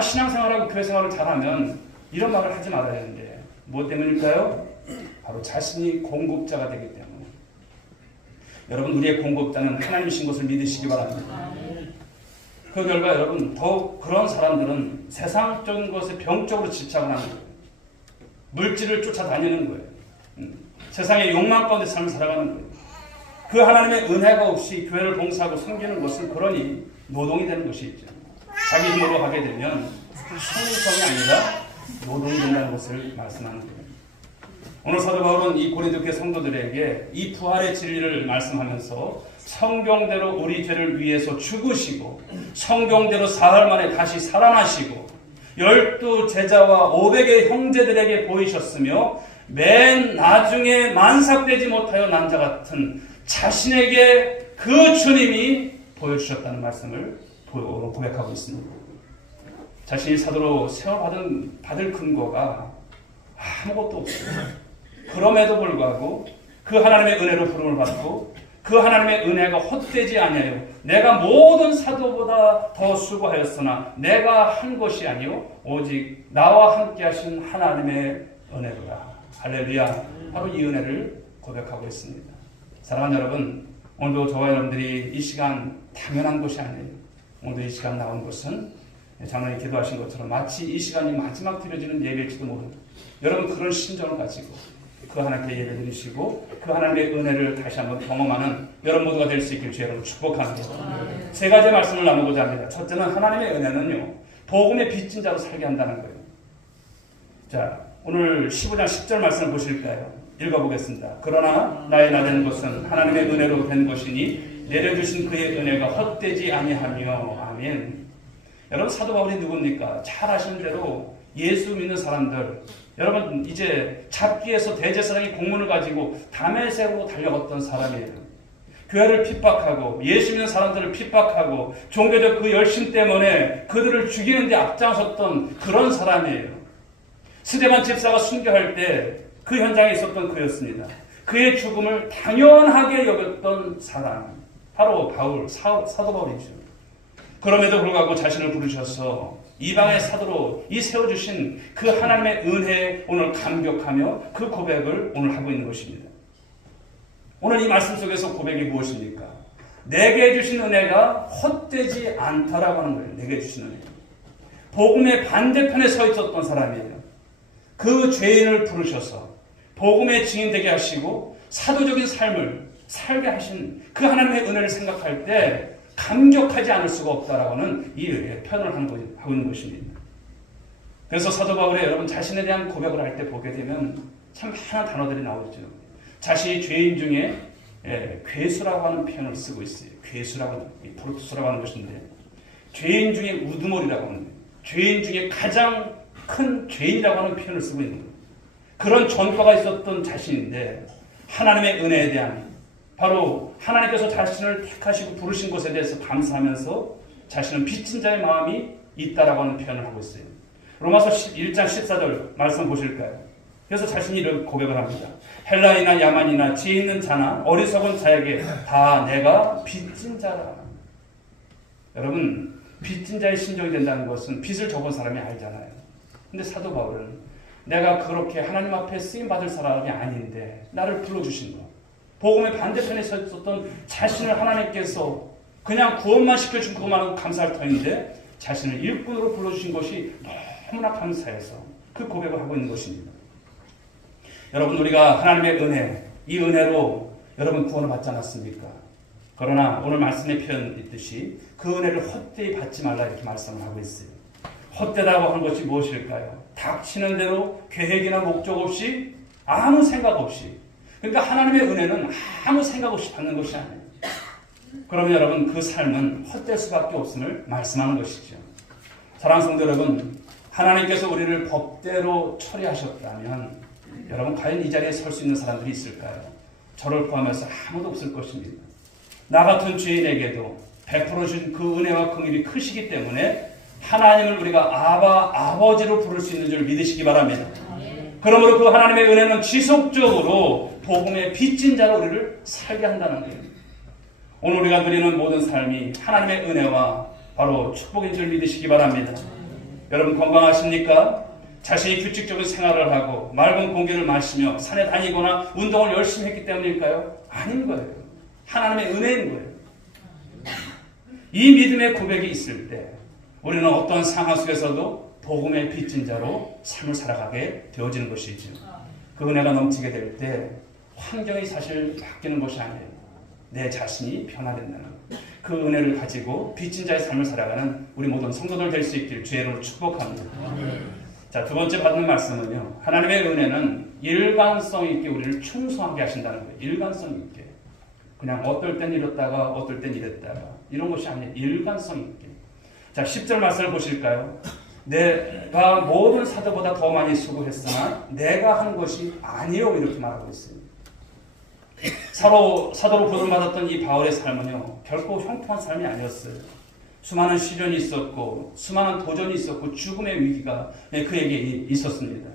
신앙생활하고 교회생활을 잘하면 이런 말을 하지 말아야 하는데 무엇 때문일까요? 바로 자신이 공급자가 되기 때문에. 여러분, 우리의 공급자는 하나님이신 것을 믿으시기 바랍니다. 그 결과 여러분, 더욱 그런 사람들은 세상적인 것에 병적으로 집착을 하는 거예요. 물질을 쫓아다니는 거예요. 세상의 욕망 가운데 삶을 살아가는 거예요. 그 하나님의 은혜가 없이 교회를 봉사하고 섬기는 것은 그러니 노동이 되는 것이죠. 자기 힘으로 하게 되면 성성이 아니라 노동이 된다는 것을 말씀하는 거예요. 오늘 사도 바울은 이 고린도 교회 성도들에게 이 부활의 진리를 말씀하면서 성경대로 우리 죄를 위해서 죽으시고 성경대로 사흘 만에 다시 살아나시고 12 제자와 500의 형제들에게 보이셨으며 맨 나중에 만삭되지 못하여 난자 같은 자신에게 그 주님이 보여주셨다는 말씀을 고백하고 있습니다. 자신이 사도로 받을 근거가 아무것도 없어요. 그럼에도 불구하고 그 하나님의 은혜로 부름을 받고 그 하나님의 은혜가 헛되지 아니하여 내가 모든 사도보다 더 수고하였으나 내가 한 것이 아니요 오직 나와 함께 하신 하나님의 은혜로다. 할렐루야. 바로 이 은혜를 고백하고 있습니다. 사랑하는 여러분, 오늘도 저와 여러분들이 이 시간 당연한 것이 아니에요. 오늘도 이 시간 나온 것은 장로님 기도하신 것처럼 마치 이 시간이 마지막 드려지는 예배일지도 모르는 여러분 그런 심정을 가지고 그 하나님께 예배 드리시고 그 하나님의 은혜를 다시 한번 경험하는 여러분 모두가 될 수 있길 주 여러분 축복합니다. 세 가지 말씀을 나누고자 합니다. 첫째는 하나님의 은혜는요 복음의 빚진 자로 살게 한다는 거예요. 자, 오늘 15장 10절 말씀을 보실까요? 읽어보겠습니다. 그러나 나의 나된 것은 하나님의 은혜로 된 것이니 내려주신 그의 은혜가 헛되지 아니하며. 아멘. 여러분 사도 바울이 누굽니까? 잘 아시는 대로 예수 믿는 사람들, 여러분 이제 잡기에서 대제사장이 공문을 가지고 다메섹으로 달려갔던 사람이에요. 교회를 핍박하고 예수 믿는 사람들을 핍박하고 종교적 그 열심 때문에 그들을 죽이는 데 앞장섰던 그런 사람이에요. 스데반 집사가 순교할 때 그 현장에 있었던 그였습니다. 그의 죽음을 당연하게 여겼던 사람, 바로 바울, 사도 바울이죠. 그럼에도 불구하고 자신을 부르셔서 이방의 사도로 이 세워주신 그 하나님의 은혜에 오늘 감격하며 그 고백을 오늘 하고 있는 것입니다. 오늘 이 말씀 속에서 고백이 무엇입니까? 내게 주신 은혜가 헛되지 않다라고 하는 거예요. 내게 주신 은혜. 복음의 반대편에 서 있었던 사람이에요. 그 죄인을 부르셔서 복음의 증인 되게 하시고 사도적인 삶을 살게 하신 그 하나님의 은혜를 생각할 때 감격하지 않을 수가 없다라고는 이 표현을 하고 있는 것입니다. 그래서 사도 바울이 여러분 자신에 대한 고백을 할 때 보게 되면 참 많은 단어들이 나오죠. 자신이 죄인 중에 괴수라고 하는 표현을 쓰고 있어요. 괴수라고 하는, 프로투스라고 하는 것인데 죄인 중에 우두머리라고 하는 거예요. 죄인 중에 가장 큰 죄인이라고 하는 표현을 쓰고 있는 거예요. 그런 전과가 있었던 자신인데 하나님의 은혜에 대한 바로 하나님께서 자신을 택하시고 부르신 것에 대해서 감사하면서 자신은 빚진 자의 마음이 있다라고 하는 표현을 하고 있어요. 로마서 1장 14절 말씀 보실까요? 그래서 자신이 이런 고백을 합니다. 헬라이나 야만이나 지혜 있는 자나 어리석은 자에게 다 내가 빚진 자라. 여러분 빚진 자의 심정이 된다는 것은 빚을 져본 사람이 알잖아요. 근데 사도 바울은 내가 그렇게 하나님 앞에 쓰임받을 사람이 아닌데 나를 불러주신 것, 복음의 반대편에 서 있었던 자신을 하나님께서 그냥 구원만 시켜준 것만 하고 감사할 터인데 자신을 일꾼으로 불러주신 것이 너무나 감사해서 그 고백을 하고 있는 것입니다. 여러분 우리가 하나님의 은혜, 이 은혜로 여러분 구원을 받지 않았습니까? 그러나 오늘 말씀의 표현 있듯이 그 은혜를 헛되이 받지 말라 이렇게 말씀을 하고 있어요. 헛되다고 하는 것이 무엇일까요? 닥치는 대로 계획이나 목적 없이 아무 생각 없이, 그러니까 하나님의 은혜는 아무 생각 없이 받는 것이 아니에요. 그러면 여러분 그 삶은 헛될 수밖에 없음을 말씀하는 것이죠. 사랑하는 성도 여러분, 하나님께서 우리를 법대로 처리하셨다면 여러분 과연 이 자리에 설 수 있는 사람들이 있을까요? 저를 포함해서 아무도 없을 것입니다. 나 같은 죄인에게도 베풀어 주신 그 은혜와 긍휼이 크시기 때문에 하나님을 우리가 아버지로 부를 수 있는 줄 믿으시기 바랍니다. 그러므로 그 하나님의 은혜는 지속적으로 복음의 빚진 자로 우리를 살게 한다는 거예요. 오늘 우리가 누리는 모든 삶이 하나님의 은혜와 바로 축복인 줄 믿으시기 바랍니다. 여러분 건강하십니까? 자신이 규칙적인 생활을 하고 맑은 공기를 마시며 산에 다니거나 운동을 열심히 했기 때문일까요? 아닌 거예요. 하나님의 은혜인 거예요. 이 믿음의 고백이 있을 때 우리는 어떤 상황 속에서도 복음의 빚진 자로 삶을 살아가게 되어지는 것이죠. 그 은혜가 넘치게 될 때 환경이 사실 바뀌는 것이 아니에요. 내 자신이 변화된다는 그 은혜를 가지고 빚진 자의 삶을 살아가는 우리 모든 성도들 될 수 있길 주의 이름으로 축복합니다. 자, 두 번째 받는 말씀은요. 하나님의 은혜는 일관성 있게 우리를 충성하게 하신다는 거예요. 일관성 있게. 그냥 어떨 땐 이렇다가 어떨 땐 이랬다가 이런 것이 아니에요. 일관성 있게. 자, 10절 말씀을 보실까요? 내가 모든 사도보다 더 많이 수고했으나 내가 한 것이 아니요 이렇게 말하고 있습니다. 사도로 부름받았던 이 바울의 삶은요 결코 형통한 삶이 아니었어요. 수많은 시련이 있었고 수많은 도전이 있었고 죽음의 위기가 그에게 있었습니다.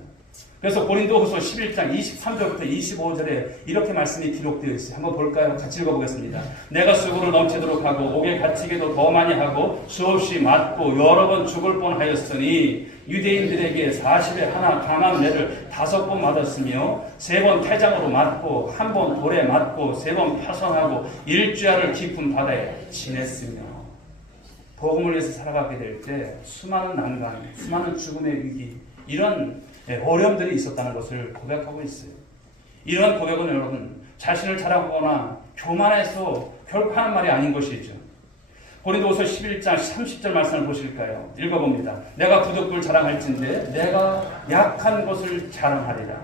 그래서 고린도후서 11장 23절부터 25절에 이렇게 말씀이 기록되어 있어요. 한번 볼까요? 같이 읽어보겠습니다. 내가 수고를 넘치도록 하고 옥에 갇히기도 더 많이 하고 수없이 맞고 여러 번 죽을 뻔하였으니 유대인들에게 40에 하나 강한 매를 5번 맞았으며 3번 태장으로 맞고 1번 돌에 맞고 3번 파손하고 일주야를 깊은 바다에 지냈으며 복음을 위해서 살아가게 될 때 수많은 난관, 수많은 죽음의 위기 이런 어려움들이 있었다는 것을 고백하고 있어요. 이런 고백은 여러분 자신을 자랑하거나 교만해서 결코 하는 말이 아닌 것이죠. 고린도후서 11장 30절 말씀을 보실까요? 읽어봅니다. 내가 부득불 자랑할진대 내가 약한 것을 자랑하리라.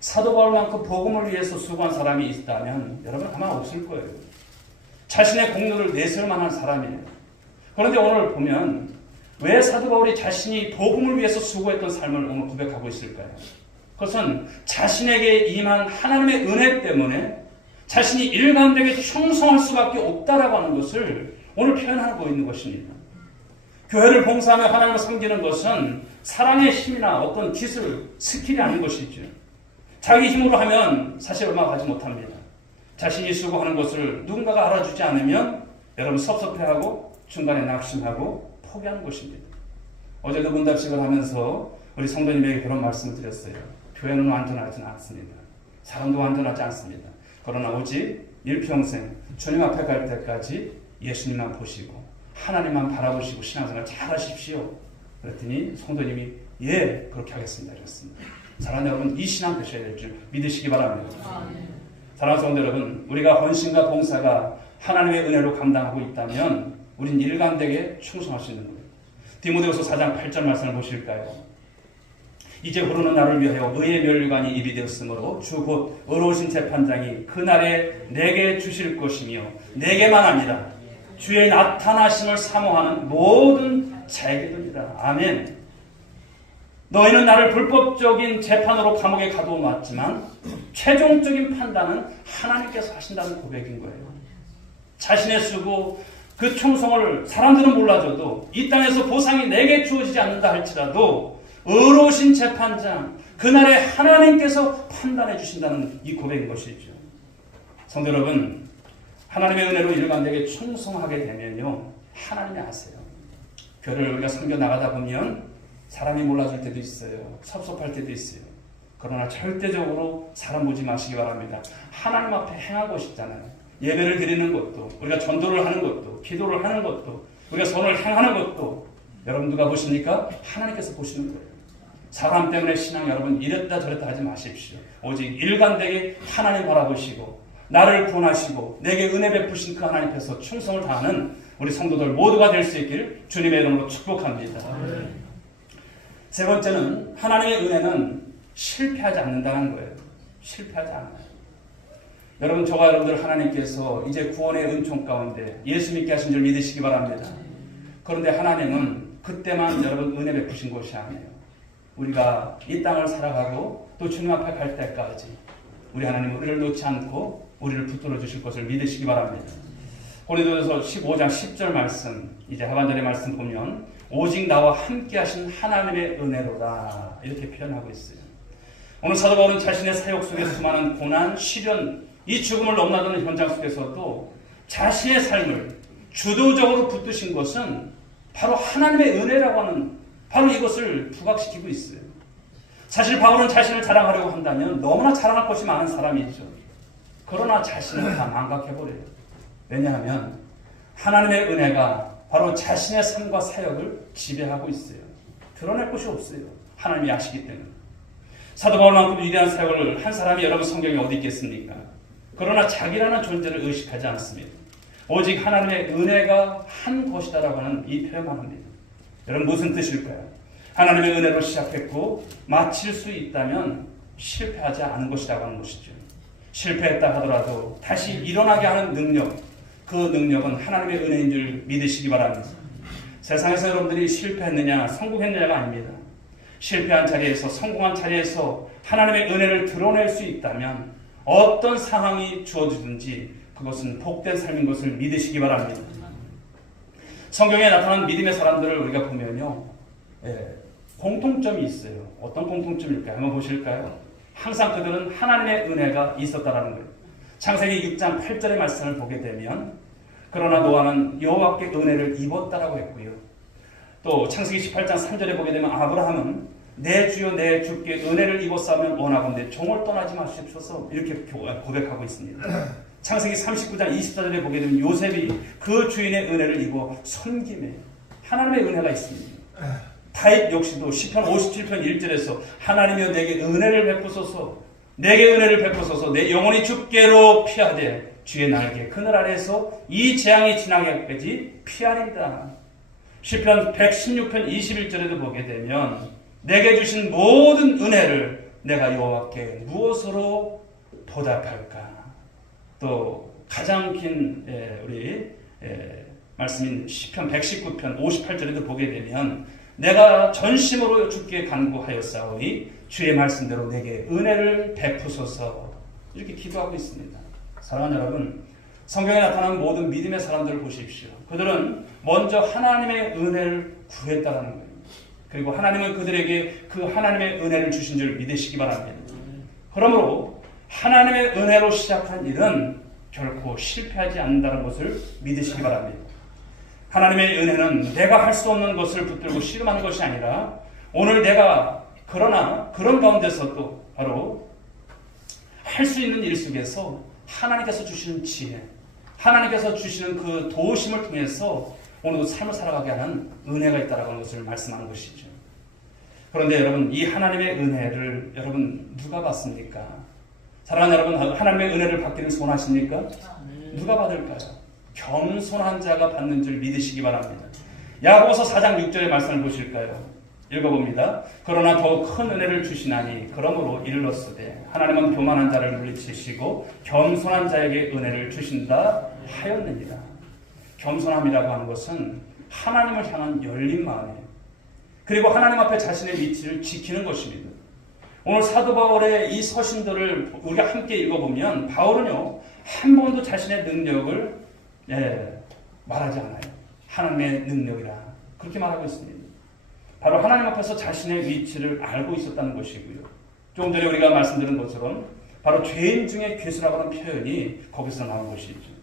사도 바울만큼 복음을 위해서 수고한 사람이 있다면 여러분 아마 없을 거예요. 자신의 공로를 내세울 만한 사람이에요. 그런데 오늘 보면 왜 사도 바울이 자신이 복음을 위해서 수고했던 삶을 오늘 고백하고 있을까요? 그것은 자신에게 임한 하나님의 은혜 때문에 자신이 일관되게 충성할 수밖에 없다라고 하는 것을 오늘 표현하고 있는 것입니다. 교회를 봉사하며 하나님을 섬기는 것은 사랑의 힘이나 어떤 기술, 스킬이 아닌 것이죠. 자기 힘으로 하면 사실 얼마 가지 못합니다. 자신이 수고하는 것을 누군가가 알아주지 않으면 여러분 섭섭해하고 중간에 낙심하고 포기하는 것입니다. 어제도 문답식을 하면서 우리 성도님에게 그런 말씀을 드렸어요. 교회는 완전하지는 않습니다. 사람도 완전하지 않습니다. 그러나 오직 일평생 주님 앞에 갈 때까지 예수님만 보시고 하나님만 바라보시고 신앙생활 잘 하십시오. 그랬더니 성도님이 예 그렇게 하겠습니다. 이랬습니다. 사랑하는 여러분 이 신앙 되셔야 될 줄 믿으시기 바랍니다. 사랑하는 성도 여러분 우리가 헌신과 봉사가 하나님의 은혜로 감당하고 있다면 우린 일관되게 충성할 수 있는 거예요. 디모데후서 4장 8절 말씀을 보실까요? 이제 흐르는 날을 위하여 의의 멸류관이 입이 되었으므로 주 곧 의로우신 재판장이 그날에 내게 주실 것이며 내게만 아니라 주의 나타나심을 사모하는 모든 자에게도니라. 아멘. 너희는 나를 불법적인 재판으로 감옥에 가둬놨지만 최종적인 판단은 하나님께서 하신다는 고백인 거예요. 자신의 수고 그 충성을 사람들은 몰라줘도 이 땅에서 보상이 내게 주어지지 않는다 할지라도 의로우신 재판장 그날에 하나님께서 판단해 주신다는 이 고백인 것이죠. 성도 여러분 하나님의 은혜로 일관되게 충성하게 되면요 하나님이 아세요. 교회를 우리가 섬겨 나가다 보면 사람이 몰라줄 때도 있어요. 섭섭할 때도 있어요. 그러나 절대적으로 사람 보지 마시기 바랍니다. 하나님 앞에 행하고 싶잖아요. 예배를 드리는 것도 우리가 전도를 하는 것도 기도를 하는 것도 우리가 선을 행하는 것도 여러분 누가 보십니까? 하나님께서 보시는 거예요. 사람 때문에 신앙 여러분 이랬다 저랬다 하지 마십시오. 오직 일관되게 하나님 바라보시고 나를 구원하시고 내게 은혜 베푸신 그 하나님께서 충성을 다하는 우리 성도들 모두가 될 수 있길 주님의 이름으로 축복합니다. 세 번째는 하나님의 은혜는 실패하지 않는다는 거예요. 실패하지 않아요. 여러분 저와 여러분들 하나님께서 이제 구원의 은총 가운데 예수 믿게 하신 줄 믿으시기 바랍니다. 그런데 하나님은 그때만 여러분 은혜 베푸신 것이 아니에요. 우리가 이 땅을 살아가고 또 주님 앞에 갈 때까지 우리 하나님은 우리를 놓지 않고 우리를 붙들어 주실 것을 믿으시기 바랍니다. 고린도전서 15장 10절 말씀 이제 하반절의 말씀 보면 오직 나와 함께 하신 하나님의 은혜로다 이렇게 표현하고 있어요. 오늘 사도 바울은 자신의 사역 속에서 수많은 고난, 시련 이 죽음을 넘나드는 현장 속에서도 자신의 삶을 주도적으로 붙드신 것은 바로 하나님의 은혜라고 하는 바로 이것을 부각시키고 있어요. 사실 바울은 자신을 자랑하려고 한다면 너무나 자랑할 것이 많은 사람이죠. 그러나 자신을 다 망각해버려요. 왜냐하면 하나님의 은혜가 바로 자신의 삶과 사역을 지배하고 있어요. 드러낼 것이 없어요. 하나님이 아시기 때문에. 사도 바울만큼 위대한 사역을 한 사람이 여러분 성경에 어디 있겠습니까? 그러나 자기라는 존재를 의식하지 않습니다. 오직 하나님의 은혜가 한 것이다라고 하는 이 표현만 합니다. 여러분 무슨 뜻일까요? 하나님의 은혜로 시작했고 마칠 수 있다면 실패하지 않은 것이라고 하는 것이죠. 실패했다 하더라도 다시 일어나게 하는 능력, 그 능력은 하나님의 은혜인 줄 믿으시기 바랍니다. 세상에서 여러분들이 실패했느냐 성공했느냐가 아닙니다. 실패한 자리에서 성공한 자리에서 하나님의 은혜를 드러낼 수 있다면 어떤 상황이 주어지든지 그것은 복된 삶인 것을 믿으시기 바랍니다. 성경에 나타난 믿음의 사람들을 우리가 보면요, 공통점이 있어요. 어떤 공통점일까요? 한번 보실까요? 항상 그들은 하나님의 은혜가 있었다라는 거예요. 창세기 6장 8절의 말씀을 보게 되면 그러나 노아는 여호와께 은혜를 입었다라고 했고요. 또 창세기 18장 3절에 보게 되면 아브라함은 내 주여 내 주께 은혜를 입었사면 원하건대 종을 떠나지 마십시오 이렇게 고백하고 있습니다. 창세기 39장 24절에 보게 되면 요셉이 그 주인의 은혜를 입어 섬김에 하나님의 은혜가 있습니다. 다윗 역시도 시편 57편 1절에서 하나님이여 내게 은혜를 베푸소서 내게 은혜를 베푸소서 내 영혼이 주께로 피하되 주의 날개 그늘 아래에서 이 재앙이 지나기까지 피하리이다. 시편 116편 21절에도 보게 되면 내게 주신 모든 은혜를 내가 여호와께 무엇으로 보답할까? 또 가장 긴 우리 말씀인 시편 119편 58절에도 보게 되면 내가 전심으로 주께 간구하였사오니 주의 말씀대로 내게 은혜를 베푸소서 이렇게 기도하고 있습니다. 사랑하는 여러분, 성경에 나타난 모든 믿음의 사람들을 보십시오. 그들은 먼저 하나님의 은혜를 구했다는 거예요. 그리고 하나님은 그들에게 그 하나님의 은혜를 주신 줄 믿으시기 바랍니다. 그러므로 하나님의 은혜로 시작한 일은 결코 실패하지 않는다는 것을 믿으시기 바랍니다. 하나님의 은혜는 내가 할 수 없는 것을 붙들고 씨름하는 것이 아니라 오늘 내가 그러나 그런 가운데서도 바로 할 수 있는 일 속에서 하나님께서 주시는 지혜, 하나님께서 주시는 그 도우심을 통해서 오늘도 삶을 살아가게 하는 은혜가 있다는 것을 말씀하는 것이죠. 그런데 여러분, 이 하나님의 은혜를 여러분 누가 받습니까? 사랑하는 여러분, 하나님의 은혜를 받기를 소원하십니까? 누가 받을까요? 겸손한 자가 받는 줄 믿으시기 바랍니다. 야고보서 4장 6절의 말씀을 보실까요? 읽어봅니다. 그러나 더욱 큰 은혜를 주시나니 그러므로 일렀으되 하나님은 교만한 자를 물리치시고 겸손한 자에게 은혜를 주신다 하였느니라. 겸손함이라고 하는 것은 하나님을 향한 열린 마음이에요. 그리고 하나님 앞에 자신의 위치를 지키는 것입니다. 오늘 사도 바울의 이 서신들을 우리가 함께 읽어보면 바울은요 한 번도 자신의 능력을 말하지 않아요. 하나님의 능력이라 그렇게 말하고 있습니다. 바로 하나님 앞에서 자신의 위치를 알고 있었다는 것이고요. 조금 전에 우리가 말씀드린 것처럼 바로 죄인 중에 괴수라고 하는 표현이 거기서 나온 것이죠.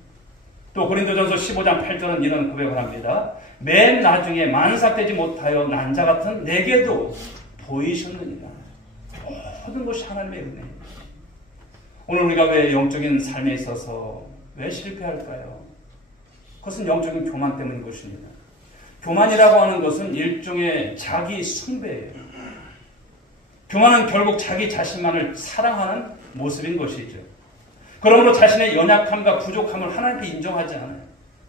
또 고린도전서 15장 8절은 이런 고백을 합니다. 맨 나중에 만삭되지 못하여 난 자 같은 내게도 보이셨느니라. 모든 것이 하나님의 은혜입니다. 오늘 우리가 왜 영적인 삶에 있어서 왜 실패할까요? 그것은 영적인 교만 때문인 것입니다. 교만이라고 하는 것은 일종의 자기 숭배예요. 교만은 결국 자기 자신만을 사랑하는 모습인 것이죠. 그러므로 자신의 연약함과 부족함을 하나님께 인정하지 않아요.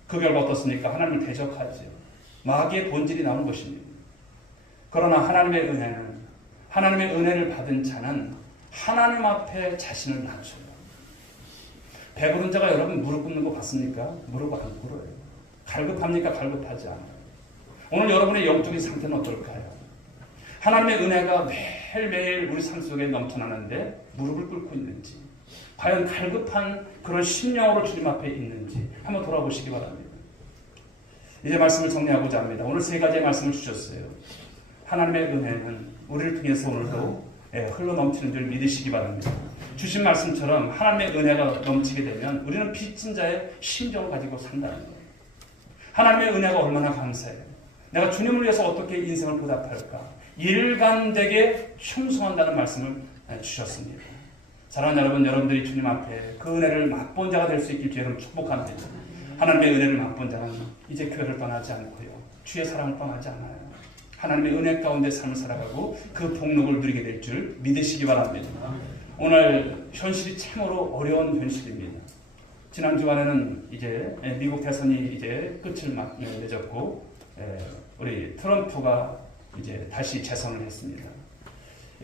그 결과 어떻습니까? 하나님을 대적하죠. 마귀의 본질이 나오는 것입니다. 그러나 하나님의 은혜를 받은 자는 하나님 앞에 자신을 낮춰요. 배부른 자가 여러분 무릎 꿇는 거 봤습니까? 무릎을 안 꿇어요. 갈급합니까? 갈급하지 않아요. 오늘 여러분의 영적인 상태는 어떨까요? 하나님의 은혜가 매일매일 우리 삶 속에 넘쳐나는데 무릎을 꿇고 있는지, 과연 갈급한 그런 심령으로 주님 앞에 있는지 한번 돌아보시기 바랍니다. 이제 말씀을 정리하고자 합니다. 오늘 세 가지의 말씀을 주셨어요. 하나님의 은혜는 우리를 통해서 오늘도 흘러넘치는 줄 믿으시기 바랍니다. 주신 말씀처럼 하나님의 은혜가 넘치게 되면 우리는 빚진 자의 심정을 가지고 산다는 거예요. 하나님의 은혜가 얼마나 감사해요. 내가 주님을 위해서 어떻게 인생을 보답할까? 일관되게 충성한다는 말씀을 주셨습니다. 사랑하는 여러분, 여러분들이 주님 앞에 그 은혜를 맛본 자가 될 수 있길 주님을 축복합니다. 하나님의 은혜를 맛본 자는 이제 교회를 떠나지 않고요. 주의 사랑을 떠나지 않아요. 하나님의 은혜 가운데 삶을 살아가고 그 복록을 누리게 될 줄 믿으시기 바랍니다. 오늘 현실이 참으로 어려운 현실입니다. 지난 주간에는 이제 미국 대선이 이제 끝을 맺었고 우리 트럼프가 이제 다시 재선을 했습니다.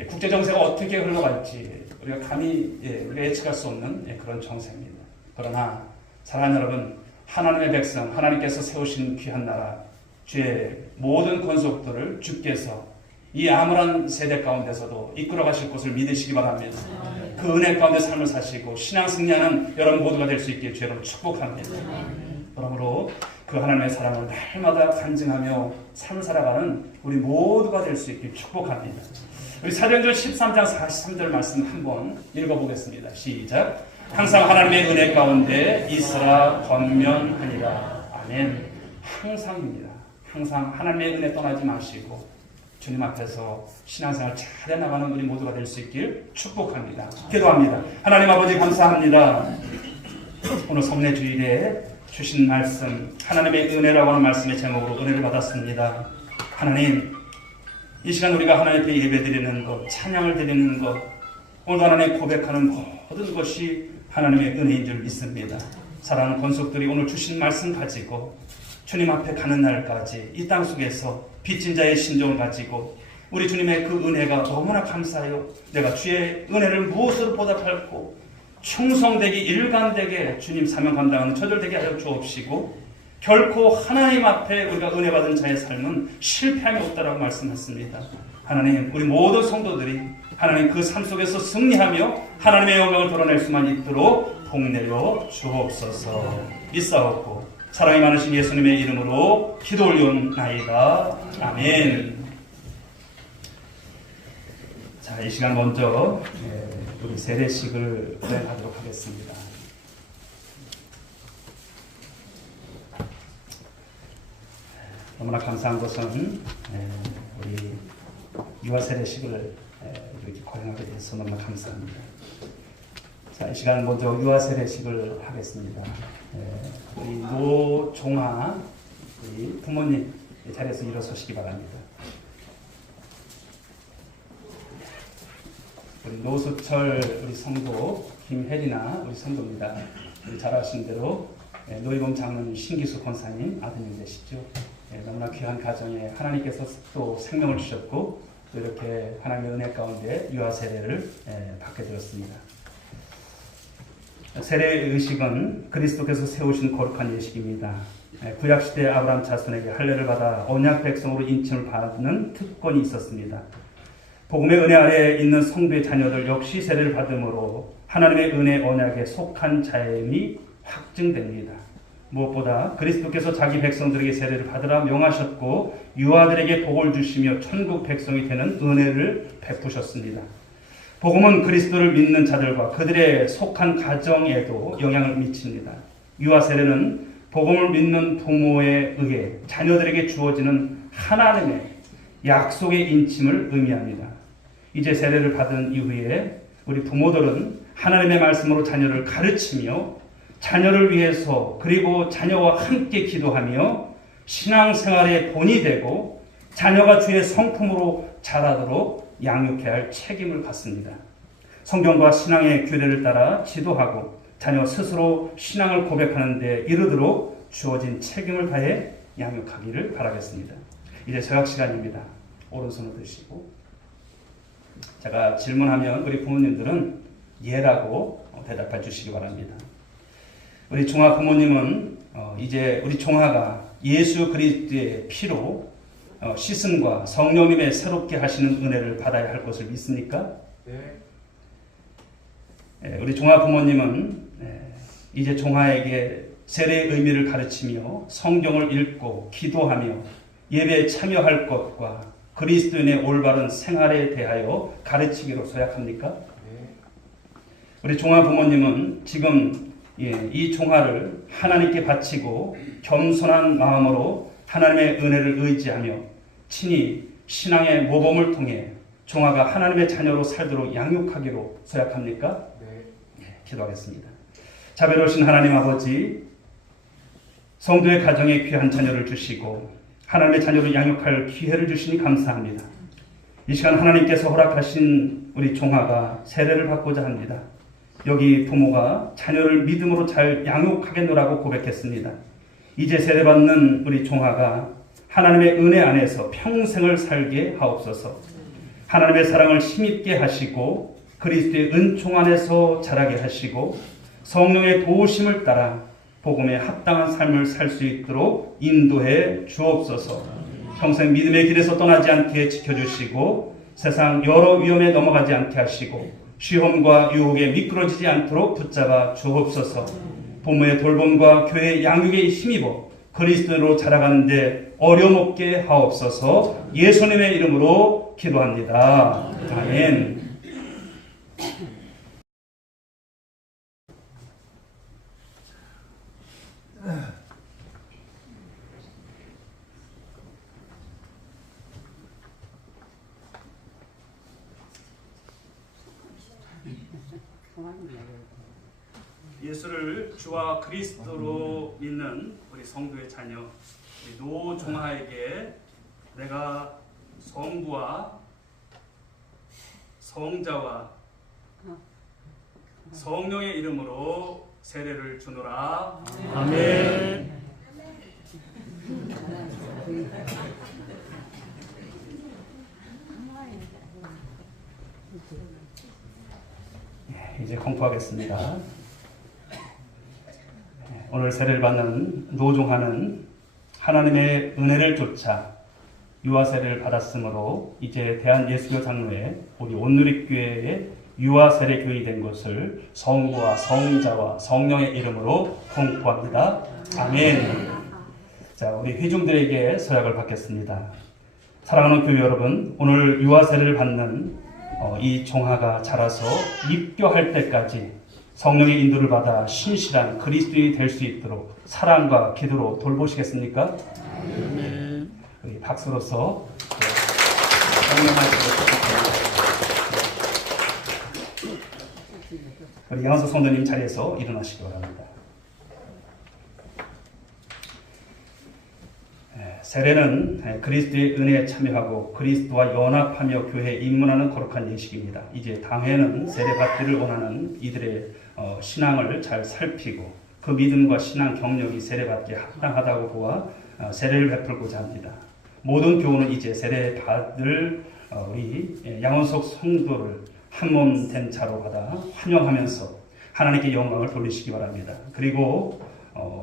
국제 정세가 어떻게 흘러갈지 우리가 감히 우리가 예측할 수 없는 그런 정세입니다. 그러나 사랑하는 여러분, 하나님의 백성, 하나님께서 세우신 귀한 나라, 주의 모든 권속들을 주께서 이 암울한 세대 가운데서도 이끌어 가실 것을 믿으시기 바랍니다. 그 은혜 가운데 삶을 사시고 신앙 승리하는 여러분 모두가 될 수 있게 주여를 축복합니다. 그러므로 그 하나님의 사랑을 날마다 간증하며 삶을 살아가는 우리 모두가 될 수 있게 축복합니다. 우리 사도행전 13장 43절 말씀 한번 읽어보겠습니다. 시작. 항상 하나님의 은혜 가운데 있으라 권면하니라. 아멘. 항상입니다. 항상 하나님의 은혜 떠나지 마시고 주님 앞에서 신앙생활 잘 해나가는 우리 모두가 될 수 있길 축복합니다. 기도합니다. 하나님 아버지 감사합니다. 오늘 성례 주일에 주신 말씀, 하나님의 은혜라고 하는 말씀의 제목으로 은혜를 받았습니다. 하나님, 이 시간 우리가 하나님 앞에 예배 드리는 것, 찬양을 드리는 것, 오늘 하나님 고백하는 모든 것이 하나님의 은혜인 줄 믿습니다. 사랑하는 권속들이 오늘 주신 말씀 가지고 주님 앞에 가는 날까지 이 땅 속에서 빚진 자의 심정을 가지고 우리 주님의 그 은혜가 너무나 감사해요. 내가 주의 은혜를 무엇으로 보답할고 충성되기 일관되게 주님 사명 감당하는 저들 되게 하여 주옵시고 결코 하나님 앞에 우리가 은혜 받은 자의 삶은 실패함이 없다라고 말씀했습니다. 하나님, 우리 모든 성도들이 하나님 그 삶 속에서 승리하며 하나님의 영광을 드러낼 수만 있도록 복내려 주옵소서. 믿사옵고 사랑이 많으신 예수님의 이름으로 기도 올리옵나이다. 아멘. 자, 이 시간 먼저 우리 세례식을 진행하도록 하겠습니다. 너무나 감사한 것은 우리 유아 세례식을 이렇게 거행하게 돼서 너무나 감사합니다. 자, 이 시간 먼저 유아 세례식을 하겠습니다. 우리 노종아 우리 부모님 자리에서 일어서시기 바랍니다. 우리 노수철 우리 성도 김혜리나 우리 성도입니다. 우리 잘 아시는 대로 노이범 장로님 신기수 권사님 아드님 되시죠. 너무나 귀한 가정에 하나님께서 또 생명을 주셨고 또 이렇게 하나님의 은혜 가운데 유아 세례를 받게 되었습니다. 세례 의식은 그리스도께서 세우신 거룩한 예식입니다. 구약시대 아브라함 자손에게 할례를 받아 언약 백성으로 인침을 받는 특권이 있었습니다. 복음의 은혜 아래에 있는 성도의 자녀들 역시 세례를 받음으로 하나님의 은혜 언약에 속한 자임이 확증됩니다. 무엇보다 그리스도께서 자기 백성들에게 세례를 받으라 명하셨고 유아들에게 복을 주시며 천국 백성이 되는 은혜를 베푸셨습니다. 복음은 그리스도를 믿는 자들과 그들의 속한 가정에도 영향을 미칩니다. 유아 세례는 복음을 믿는 부모에 의해 자녀들에게 주어지는 하나님의 약속의 인침을 의미합니다. 이제 세례를 받은 이후에 우리 부모들은 하나님의 말씀으로 자녀를 가르치며 자녀를 위해서 그리고 자녀와 함께 기도하며 신앙생활의 본이 되고 자녀가 주의 성품으로 자라도록 양육해야 할 책임을 갖습니다. 성경과 신앙의 규례를 따라 지도하고 자녀 스스로 신앙을 고백하는 데 이르도록 주어진 책임을 다해 양육하기를 바라겠습니다. 이제 저녁 시간입니다. 오른손을 드시고 제가 질문하면 우리 부모님들은 예라고 대답해 주시기 바랍니다. 우리 종아 부모님은 이제 우리 종아가 예수 그리스도의 피로 씻음과 성령님의 새롭게 하시는 은혜를 받아야 할 것을 믿습니까? 네. 우리 종아 부모님은 이제 종아에게 세례의 의미를 가르치며 성경을 읽고 기도하며 예배에 참여할 것과 그리스도인의 올바른 생활에 대하여 가르치기로 서약합니까? 네. 우리 종아 부모님은 지금 이 종아를 하나님께 바치고 겸손한 마음으로 하나님의 은혜를 의지하며 친히 신앙의 모범을 통해 종아가 하나님의 자녀로 살도록 양육하기로 서약합니까? 네. 기도하겠습니다. 자비로우신 하나님 아버지, 성도의 가정에 귀한 자녀를 주시고 하나님의 자녀로 양육할 기회를 주시니 감사합니다. 이 시간 하나님께서 허락하신 우리 종아가 세례를 받고자 합니다. 여기 부모가 자녀를 믿음으로 잘 양육하겠노라고 고백했습니다. 이제 세례받는 우리 종아가 하나님의 은혜 안에서 평생을 살게 하옵소서. 하나님의 사랑을 힘있게 하시고 그리스도의 은총 안에서 자라게 하시고 성령의 도우심을 따라 복음에 합당한 삶을 살 수 있도록 인도해 주옵소서. 평생 믿음의 길에서 떠나지 않게 지켜주시고 세상 여러 위험에 넘어가지 않게 하시고 시험과 유혹에 미끄러지지 않도록 붙잡아 주옵소서. 부모의 돌봄과 교회의 양육에 힘입어 그리스도로 자라가는데 어려움없게 하옵소서. 예수님의 이름으로 기도합니다. 아멘. 예수를 주와 그리스도로 믿는 우리 성도의 자녀 우리 노종하에게 내가 성부와 성자와 성령의 이름으로 세례를 주노라. 아멘. 이제 공포하겠습니다. 오늘 세례를 받는 노종하는 하나님의 은혜를 쫓아 유아 세례를 받았으므로 이제 대한예수교 장로회 우리 온누리교회의 유아 세례 교인이 된 것을 성부와 성자와 성령의 이름으로 공포합니다. 아멘. 자, 우리 회중들에게 서약을 받겠습니다. 사랑하는 교회 여러분, 오늘 유아 세례를 받는 이 종아가 자라서 입교할 때까지 성령의 인도를 받아 신실한 그리스도인이 될 수 있도록 사랑과 기도로 돌보시겠습니까? 아멘. 우리 박수로서 성령 말씀을 우리 양원석 성도님 자리에서 일어나시기 바랍니다. 세례는 그리스도의 은혜에 참여하고 그리스도와 연합하며 교회에 입문하는 거룩한 예식입니다. 이제 당회는 세례받기를 원하는 이들의 신앙을 잘 살피고 그 믿음과 신앙 경력이 세례받기에 합당하다고 보아 세례를 베풀고자 합니다. 모든 교우는 이제 세례받을 우리 양원석 성도를 한 몸 된 자로 받아 환영하면서 하나님께 영광을 돌리시기 바랍니다. 그리고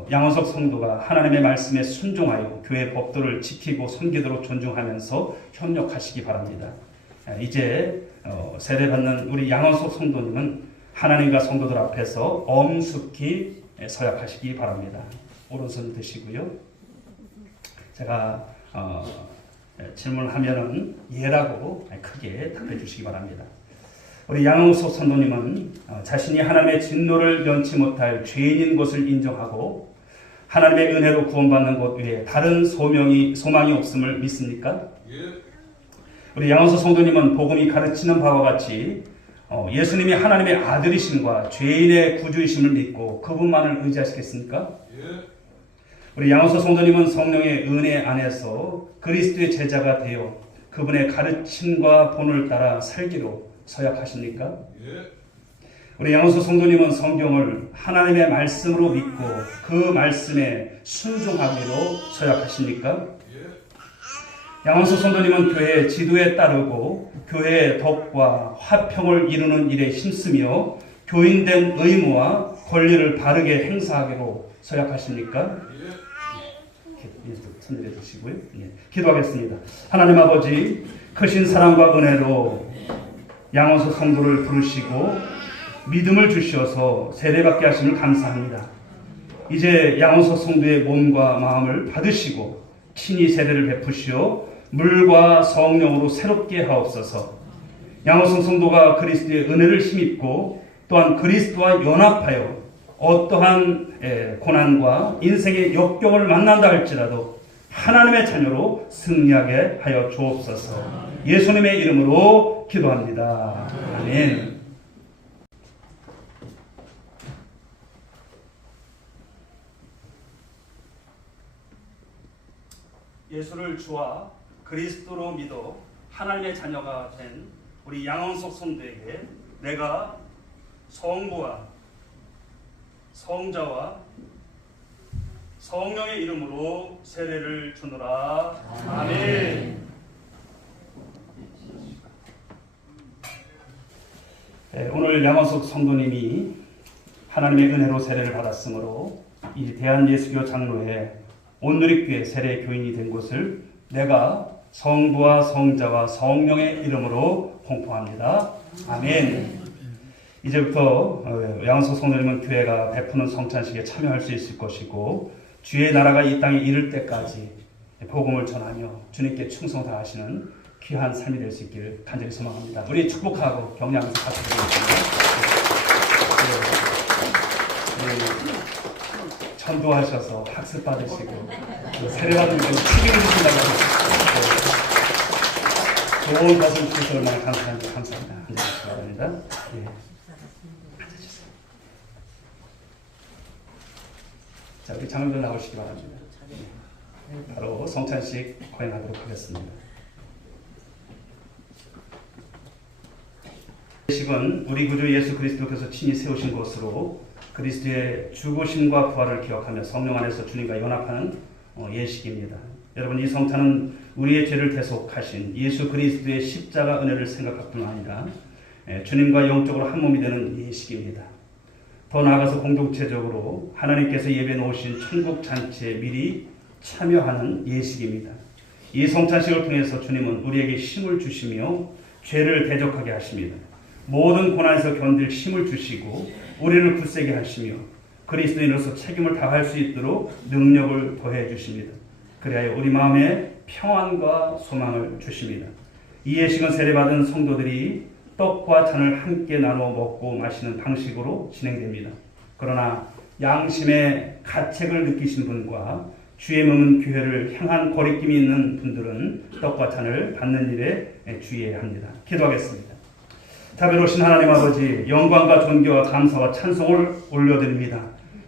양원석 성도가 하나님의 말씀에 순종하여 교회 법도를 지키고 섬기도록 존중하면서 협력하시기 바랍니다. 이제 세례받는 우리 양원석 성도님은 하나님과 성도들 앞에서 엄숙히 서약하시기 바랍니다. 오른손 드시고요. 제가 질문하면은 예라고 크게 답해 주시기 바랍니다. 우리 양원석 성도님은 자신이 하나님의 진노를 면치 못할 죄인인 것을 인정하고 하나님의 은혜로 구원받는 것 외에 다른 소망이 없음을 믿습니까? 예. 우리 양원석 성도님은 복음이 가르치는 바와 같이 예수님이 하나님의 아들이심과 죄인의 구주이심을 믿고 그분만을 의지하시겠습니까? 예. 우리 양원석 성도님은 성령의 은혜 안에서 그리스도의 제자가 되어 그분의 가르침과 본을 따라 살기로 서약하십니까? 예. 우리 양원석 성도님은 성경을 하나님의 말씀으로 믿고 그 말씀에 순종하기로 서약하십니까? 예. 양원석 성도님은 교회의 지도에 따르고 교회의 덕과 화평을 이루는 일에 힘쓰며 교인된 의무와 권리를 바르게 행사하기로 서약하십니까? 예. 손들어 주시고요. 예. 기도하겠습니다. 하나님 아버지, 크신 사랑과 은혜로 양원석 성도를 부르시고 믿음을 주셔서 세례받게 하심을 감사합니다. 이제 양원석 성도의 몸과 마음을 받으시고 친히 세례를 베푸시어 물과 성령으로 새롭게 하옵소서. 양원석 성도가 그리스도의 은혜를 힘입고 또한 그리스도와 연합하여 어떠한 고난과 인생의 역경을 만난다 할지라도 하나님의 자녀로 승리하게 하여 주옵소서. 예수님의 이름으로 기도합니다. 아멘. 예수를 주와 그리스도로 믿어 하나님의 자녀가 된 우리 양원석 성도에게 내가 성부와 성자와 성령의 이름으로 세례를 주노라. 아멘. 오늘 양원석 성도님이 하나님의 은혜로 세례를 받았으므로 이 대한예수교 장로회 온누리교회 세례 교인이 된 것을 내가 성부와 성자와 성령의 이름으로 공포합니다. 아멘. 이제부터 양원석 성도님은 교회가 베푸는 성찬식에 참여할 수 있을 것이고 주의 나라가 이 땅에 이를 때까지 복음을 전하며 주님께 충성 다하시는 귀한 삶이 될 수 있기를 간절히 소망합니다. 우리 축복하고 격려하면서 같이 드리겠습니다. 전도하셔서 학습 받으시고 세례 받은 걸 책임을 주신다고 좋은 것을 주셔서 얼마나 감사합니다. 앉아주시기 바랍니다. 앉아주세요. 자, 우리 장로들 나오시기 바랍니다. 바로 성찬식 거행하도록 하겠습니다. 식은 우리 구주 예수 그리스도께서 친히 세우신 것으로 그리스도의 죽으심과 부활을 기억하며 성령 안에서 주님과 연합하는 예식입니다. 여러분, 이 성찬은 우리의 죄를 대속하신 예수 그리스도의 십자가 은혜를 생각할 뿐 아니라 주님과 영적으로 한 몸이 되는 예식입니다. 더 나아가서 공동체적으로 하나님께서 예배 놓으신 천국 잔치에 미리 참여하는 예식입니다. 이 성찬식을 통해서 주님은 우리에게 힘을 주시며 죄를 대적하게 하십니다. 모든 고난에서 견딜 힘을 주시고 우리를 굳세게 하시며 그리스도인으로서 책임을 다할 수 있도록 능력을 더해 주십니다. 그리하여 우리 마음에 평안과 소망을 주십니다. 이 예식은 세례받은 성도들이 떡과 잔을 함께 나누어 먹고 마시는 방식으로 진행됩니다. 그러나 양심의 가책을 느끼신 분과 주의 머문 교회를 향한 거리낌이 있는 분들은 떡과 잔을 받는 일에 주의해야 합니다. 기도하겠습니다. 자비로우신 하나님 아버지, 영광과 존귀와 감사와 찬송을 올려드립니다.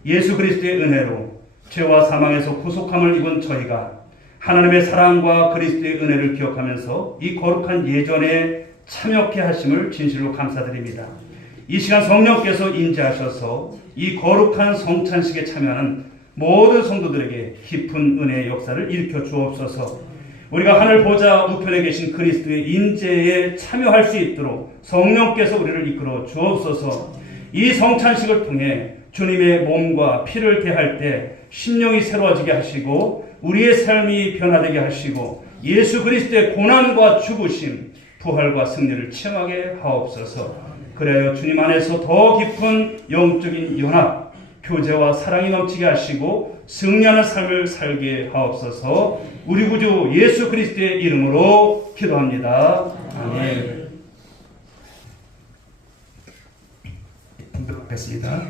예수 그리스도의 은혜로 죄와 사망에서 구속함을 입은 저희가 하나님의 사랑과 그리스도의 은혜를 기억하면서 이 거룩한 예전에 참여케 하심을 진실로 감사드립니다. 이 시간 성령께서 인지하셔서 이 거룩한 성찬식에 참여하는 모든 성도들에게 깊은 은혜의 역사를 일으켜 주옵소서. 우리가 하늘 보좌 우편에 계신 그리스도의 인재에 참여할 수 있도록 성령께서 우리를 이끌어 주옵소서. 이 성찬식을 통해 주님의 몸과 피를 대할 때 심령이 새로워지게 하시고 우리의 삶이 변화되게 하시고 예수 그리스도의 고난과 죽으심, 부활과 승리를 체험하게 하옵소서. 그래야 주님 안에서 더 깊은 영적인 연합, 교제와 사랑이 넘치게 하시고 승리하는 삶을 살게 하옵소서. 우리 구주 예수 그리스도의 이름으로 기도합니다. 아멘. 뵙겠습니다.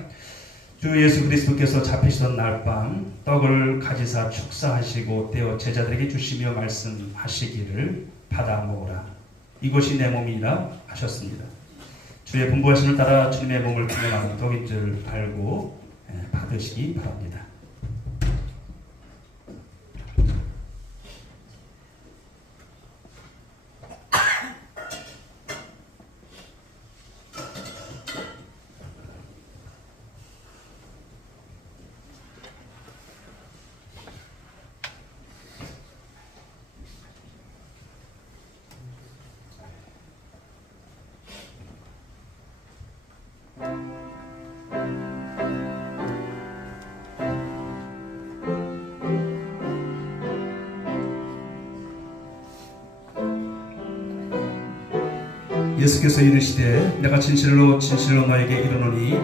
주 예수 그리스도께서 잡히시던 날 밤 떡을 가지사 축사하시고 떼어 제자들에게 주시며 말씀하시기를 받아 먹으라. 이것이 내 몸이라 하셨습니다. 주의 분부하심을 따라 주님의 몸을 기념하는 떡인 줄 알고 받으시기 바랍니다. 예수께서 이르시되 내가 진실로 진실로 너에게 이르노니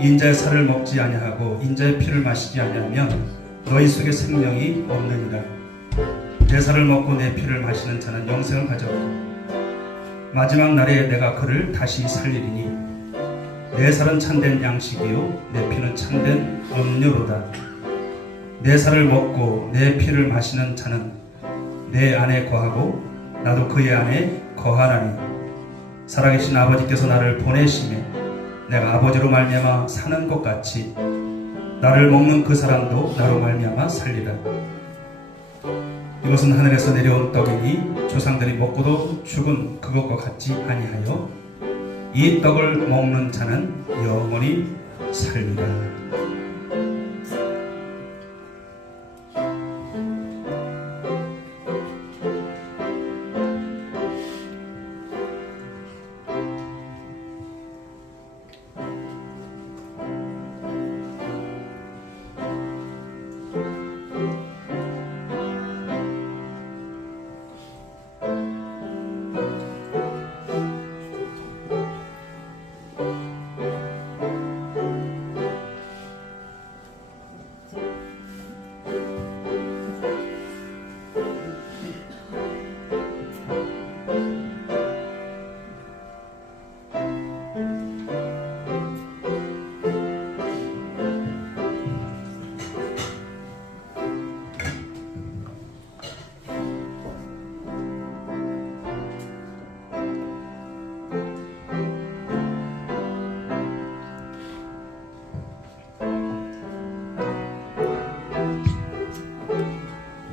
인자의 살을 먹지 아니하고 인자의 피를 마시지 아니하면 너희 속에 생명이 없느니라. 내 살을 먹고 내 피를 마시는 자는 영생을 가졌고 마지막 날에 내가 그를 다시 살리리니 내 살은 참된 양식이요 내 피는 참된 음료로다. 내 살을 먹고 내 피를 마시는 자는 내 안에 거하고 나도 그의 안에 거하나니 살아계신 아버지께서 나를 보내시며 내가 아버지로 말미암아 사는 것 같이 나를 먹는 그 사람도 나로 말미암아 살리라. 이것은 하늘에서 내려온 떡이니 조상들이 먹고도 죽은 그것과 같지 아니하여 이 떡을 먹는 자는 영원히 살리라.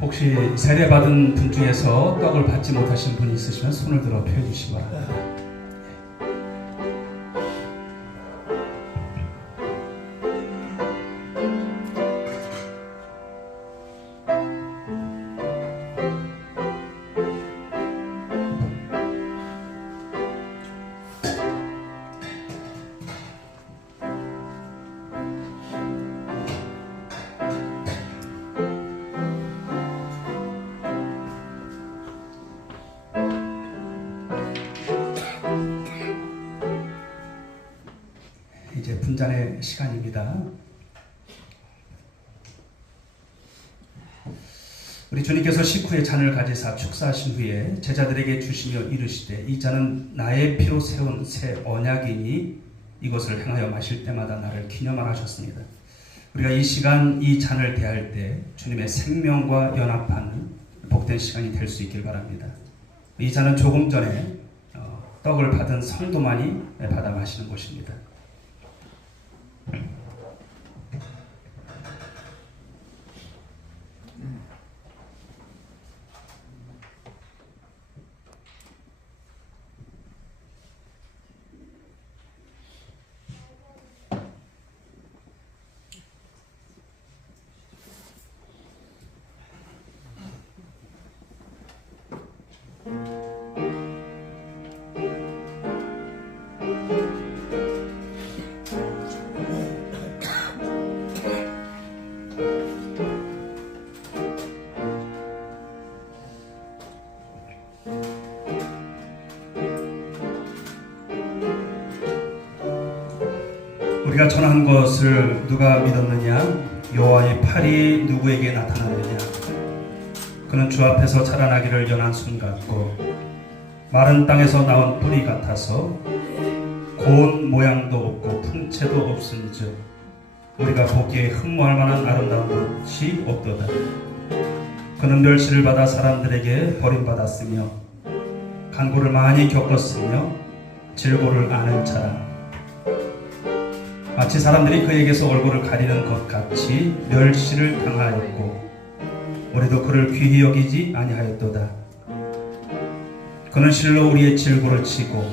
혹시 세례받은 분 중에서 떡을 받지 못하신 분이 있으시면 손을 들어 펴주시기 바랍니다. 이제 분잔의 시간입니다. 우리 주님께서 식후에 잔을 가지사 축사하신 후에 제자들에게 주시며 이르시되 이 잔은 나의 피로 세운 새 언약이니 이것을 행하여 마실 때마다 나를 기념하라 하셨습니다. 우리가 이 시간 이 잔을 대할 때 주님의 생명과 연합하는 복된 시간이 될 수 있길 바랍니다. 이 잔은 조금 전에 떡을 받은 성도만이 받아 마시는 것입니다. 우리가 전한 것을 누가 믿었느냐? 여호와의 팔이 누구에게 나타났느냐? 그는 주 앞에서 자라나기를 연한 순 같고 마른 땅에서 나온 뿌리 같아서 고운 모양도 없고 풍채도 없은즉 우리가 보기에 흠모할 만한 아름다운 것이 없도다. 그는 멸시를 받아 사람들에게 버림받았으며 간고를 많이 겪었으며 질고를 아는 자라. 마치 사람들이 그에게서 얼굴을 가리는 것 같이 멸시를 당하였고 우리도 그를 귀히 여기지 아니하였도다. 그는 실로 우리의 질고를 치고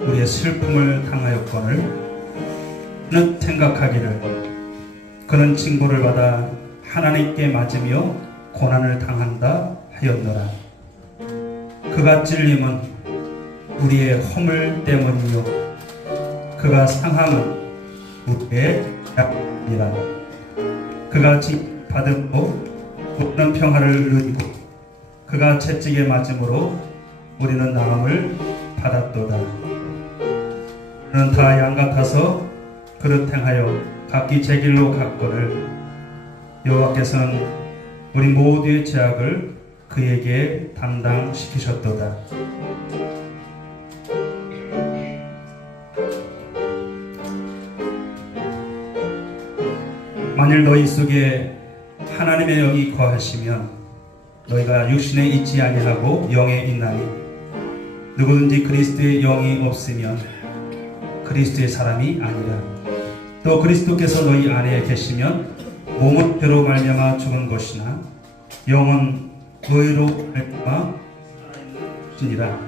우리의 슬픔을 당하였거늘 그는 생각하기를 그는 징벌을 받아 하나님께 맞으며 고난을 당한다 하였노라. 그가 찔림은 우리의 허물 때문이요 그가 상함은 우리의 약이라. 그가 징받음으로 우리는 평화를 누리고 그가 채찍에 맞음으로 우리는 나음을 받았도다. 우리는 다 양같아서 그릇 행하여 각기 제 길로 갔거늘 여호와께서는 우리 모두의 죄악을 그에게 담당시키셨도다. 만일 너희 속에 하나님의 영이 거하시면 너희가 육신에 있지 아니하고 영에 있나니 누구든지 그리스도의 영이 없으면 그리스도의 사람이 아니라. 또 그리스도께서 너희 안에 계시면 몸은 죄로 말미암아 죽은 것이나 영은 너희로 말미암아 살아있느니라.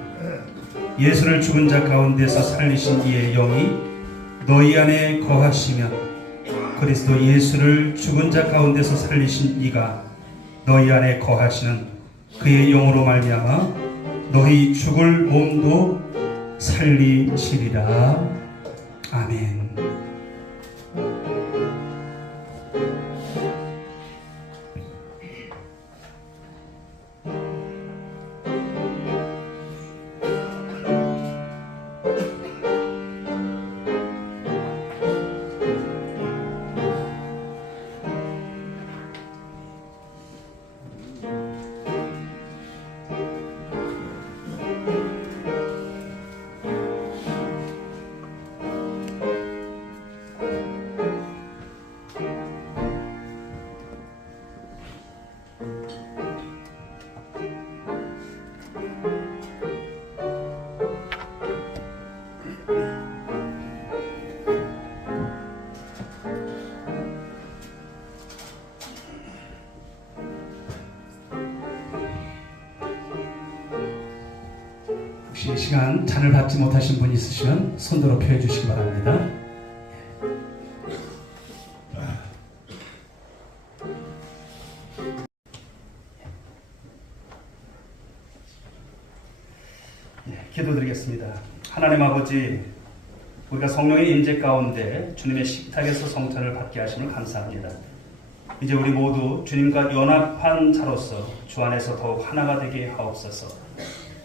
예수를 죽은 자 가운데서 살리신 이의 영이 너희 안에 거하시면 그리스도 예수를 죽은 자 가운데서 살리신 이가 너희 안에 거하시는 그의 영으로 말미암아 너희 죽을 몸도 살리시리라. 아멘. 혹시 이 시간 잔을 받지 못하신 분이 있으시면 손들어 펴 주시기 바랍니다. 기도드리겠습니다. 하나님 아버지, 우리가 성령의 임재 가운데 주님의 식탁에서 성찬을 받게 하심을 감사합니다. 이제 우리 모두 주님과 연합한 자로서 주 안에서 더욱 하나가 되게 하옵소서.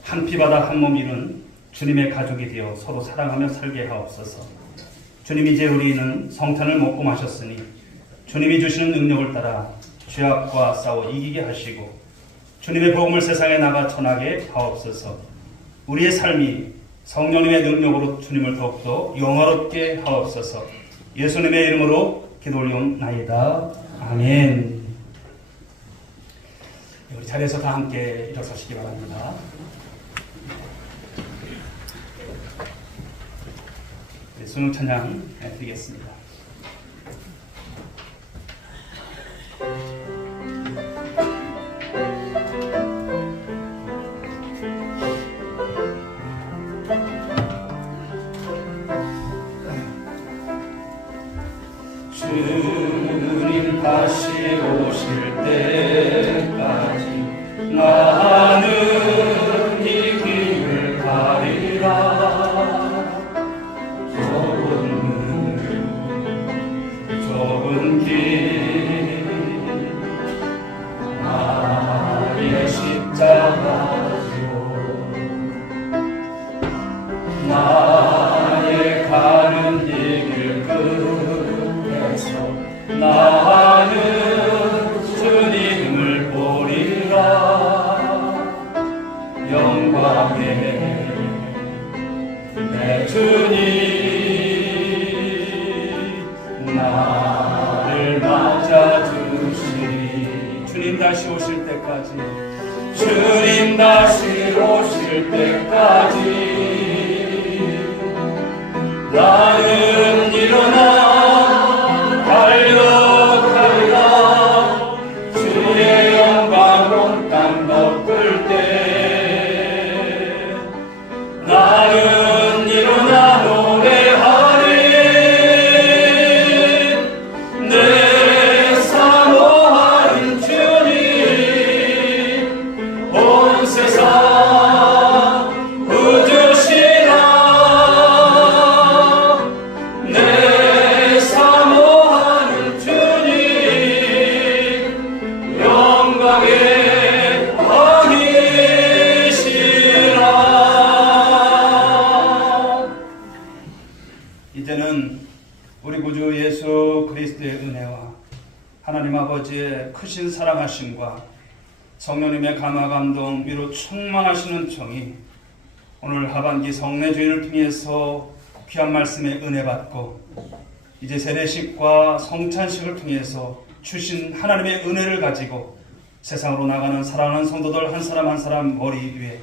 한 피바다 한 몸 이룬 주님의 가족이 되어 서로 사랑하며 살게 하옵소서. 주님, 이제 우리는 성찬을 먹고 마셨으니 주님이 주시는 능력을 따라 죄악과 싸워 이기게 하시고 주님의 복음을 세상에 나가 전하게 하옵소서. 우리의 삶이 성령님의 능력으로 주님을 더욱더 영화롭게 하옵소서. 예수님의 이름으로 기도 올리옵나이다. 아멘. 우리 자리에서 다 함께 일어서시기 바랍니다. 수능 찬양 드리겠습니다. 주님 다시 오실 때까지 나는 이 길을 가리라. 좁은 길 나의 십자가 지고 나의 가는 이 길 끝에서 나는 주님을 보리라. 영광의 내 주님 나를 맞아주시니. 주님 다시 오실 때까지, 주님 다시 오실 때까지 나는 일어나 달려가리라. 주의 영광 온 땅 덮을 때 나는 일어나 노래하리. 내 사모하는 주님 온 세상 웃으시라. 내 사모하는 주님 영광의 왕이시라. 이제는 우리 구주 예수 그리스도의 은혜와 하나님 아버지의 크신 사랑하심과 성령님의 감화 감동 위로 충만하시는 정이 오늘 하반기 성례 주일을 통해서 귀한 말씀의 은혜 받고 이제 세례식과 성찬식을 통해서 주신 하나님의 은혜를 가지고 세상으로 나가는 사랑하는 성도들 한 사람 한 사람 머리 위에,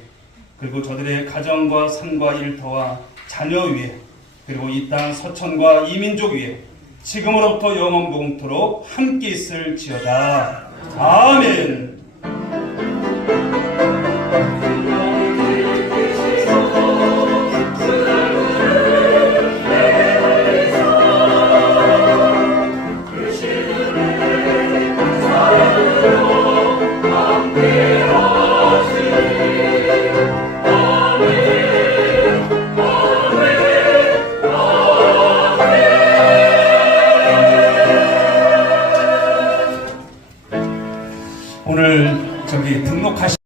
그리고 저들의 가정과 삶과 일터와 자녀 위에, 그리고 이 땅 서천과 이민족 위에 지금으로부터 영원무궁토록 함께 있을지어다. 아멘. 다시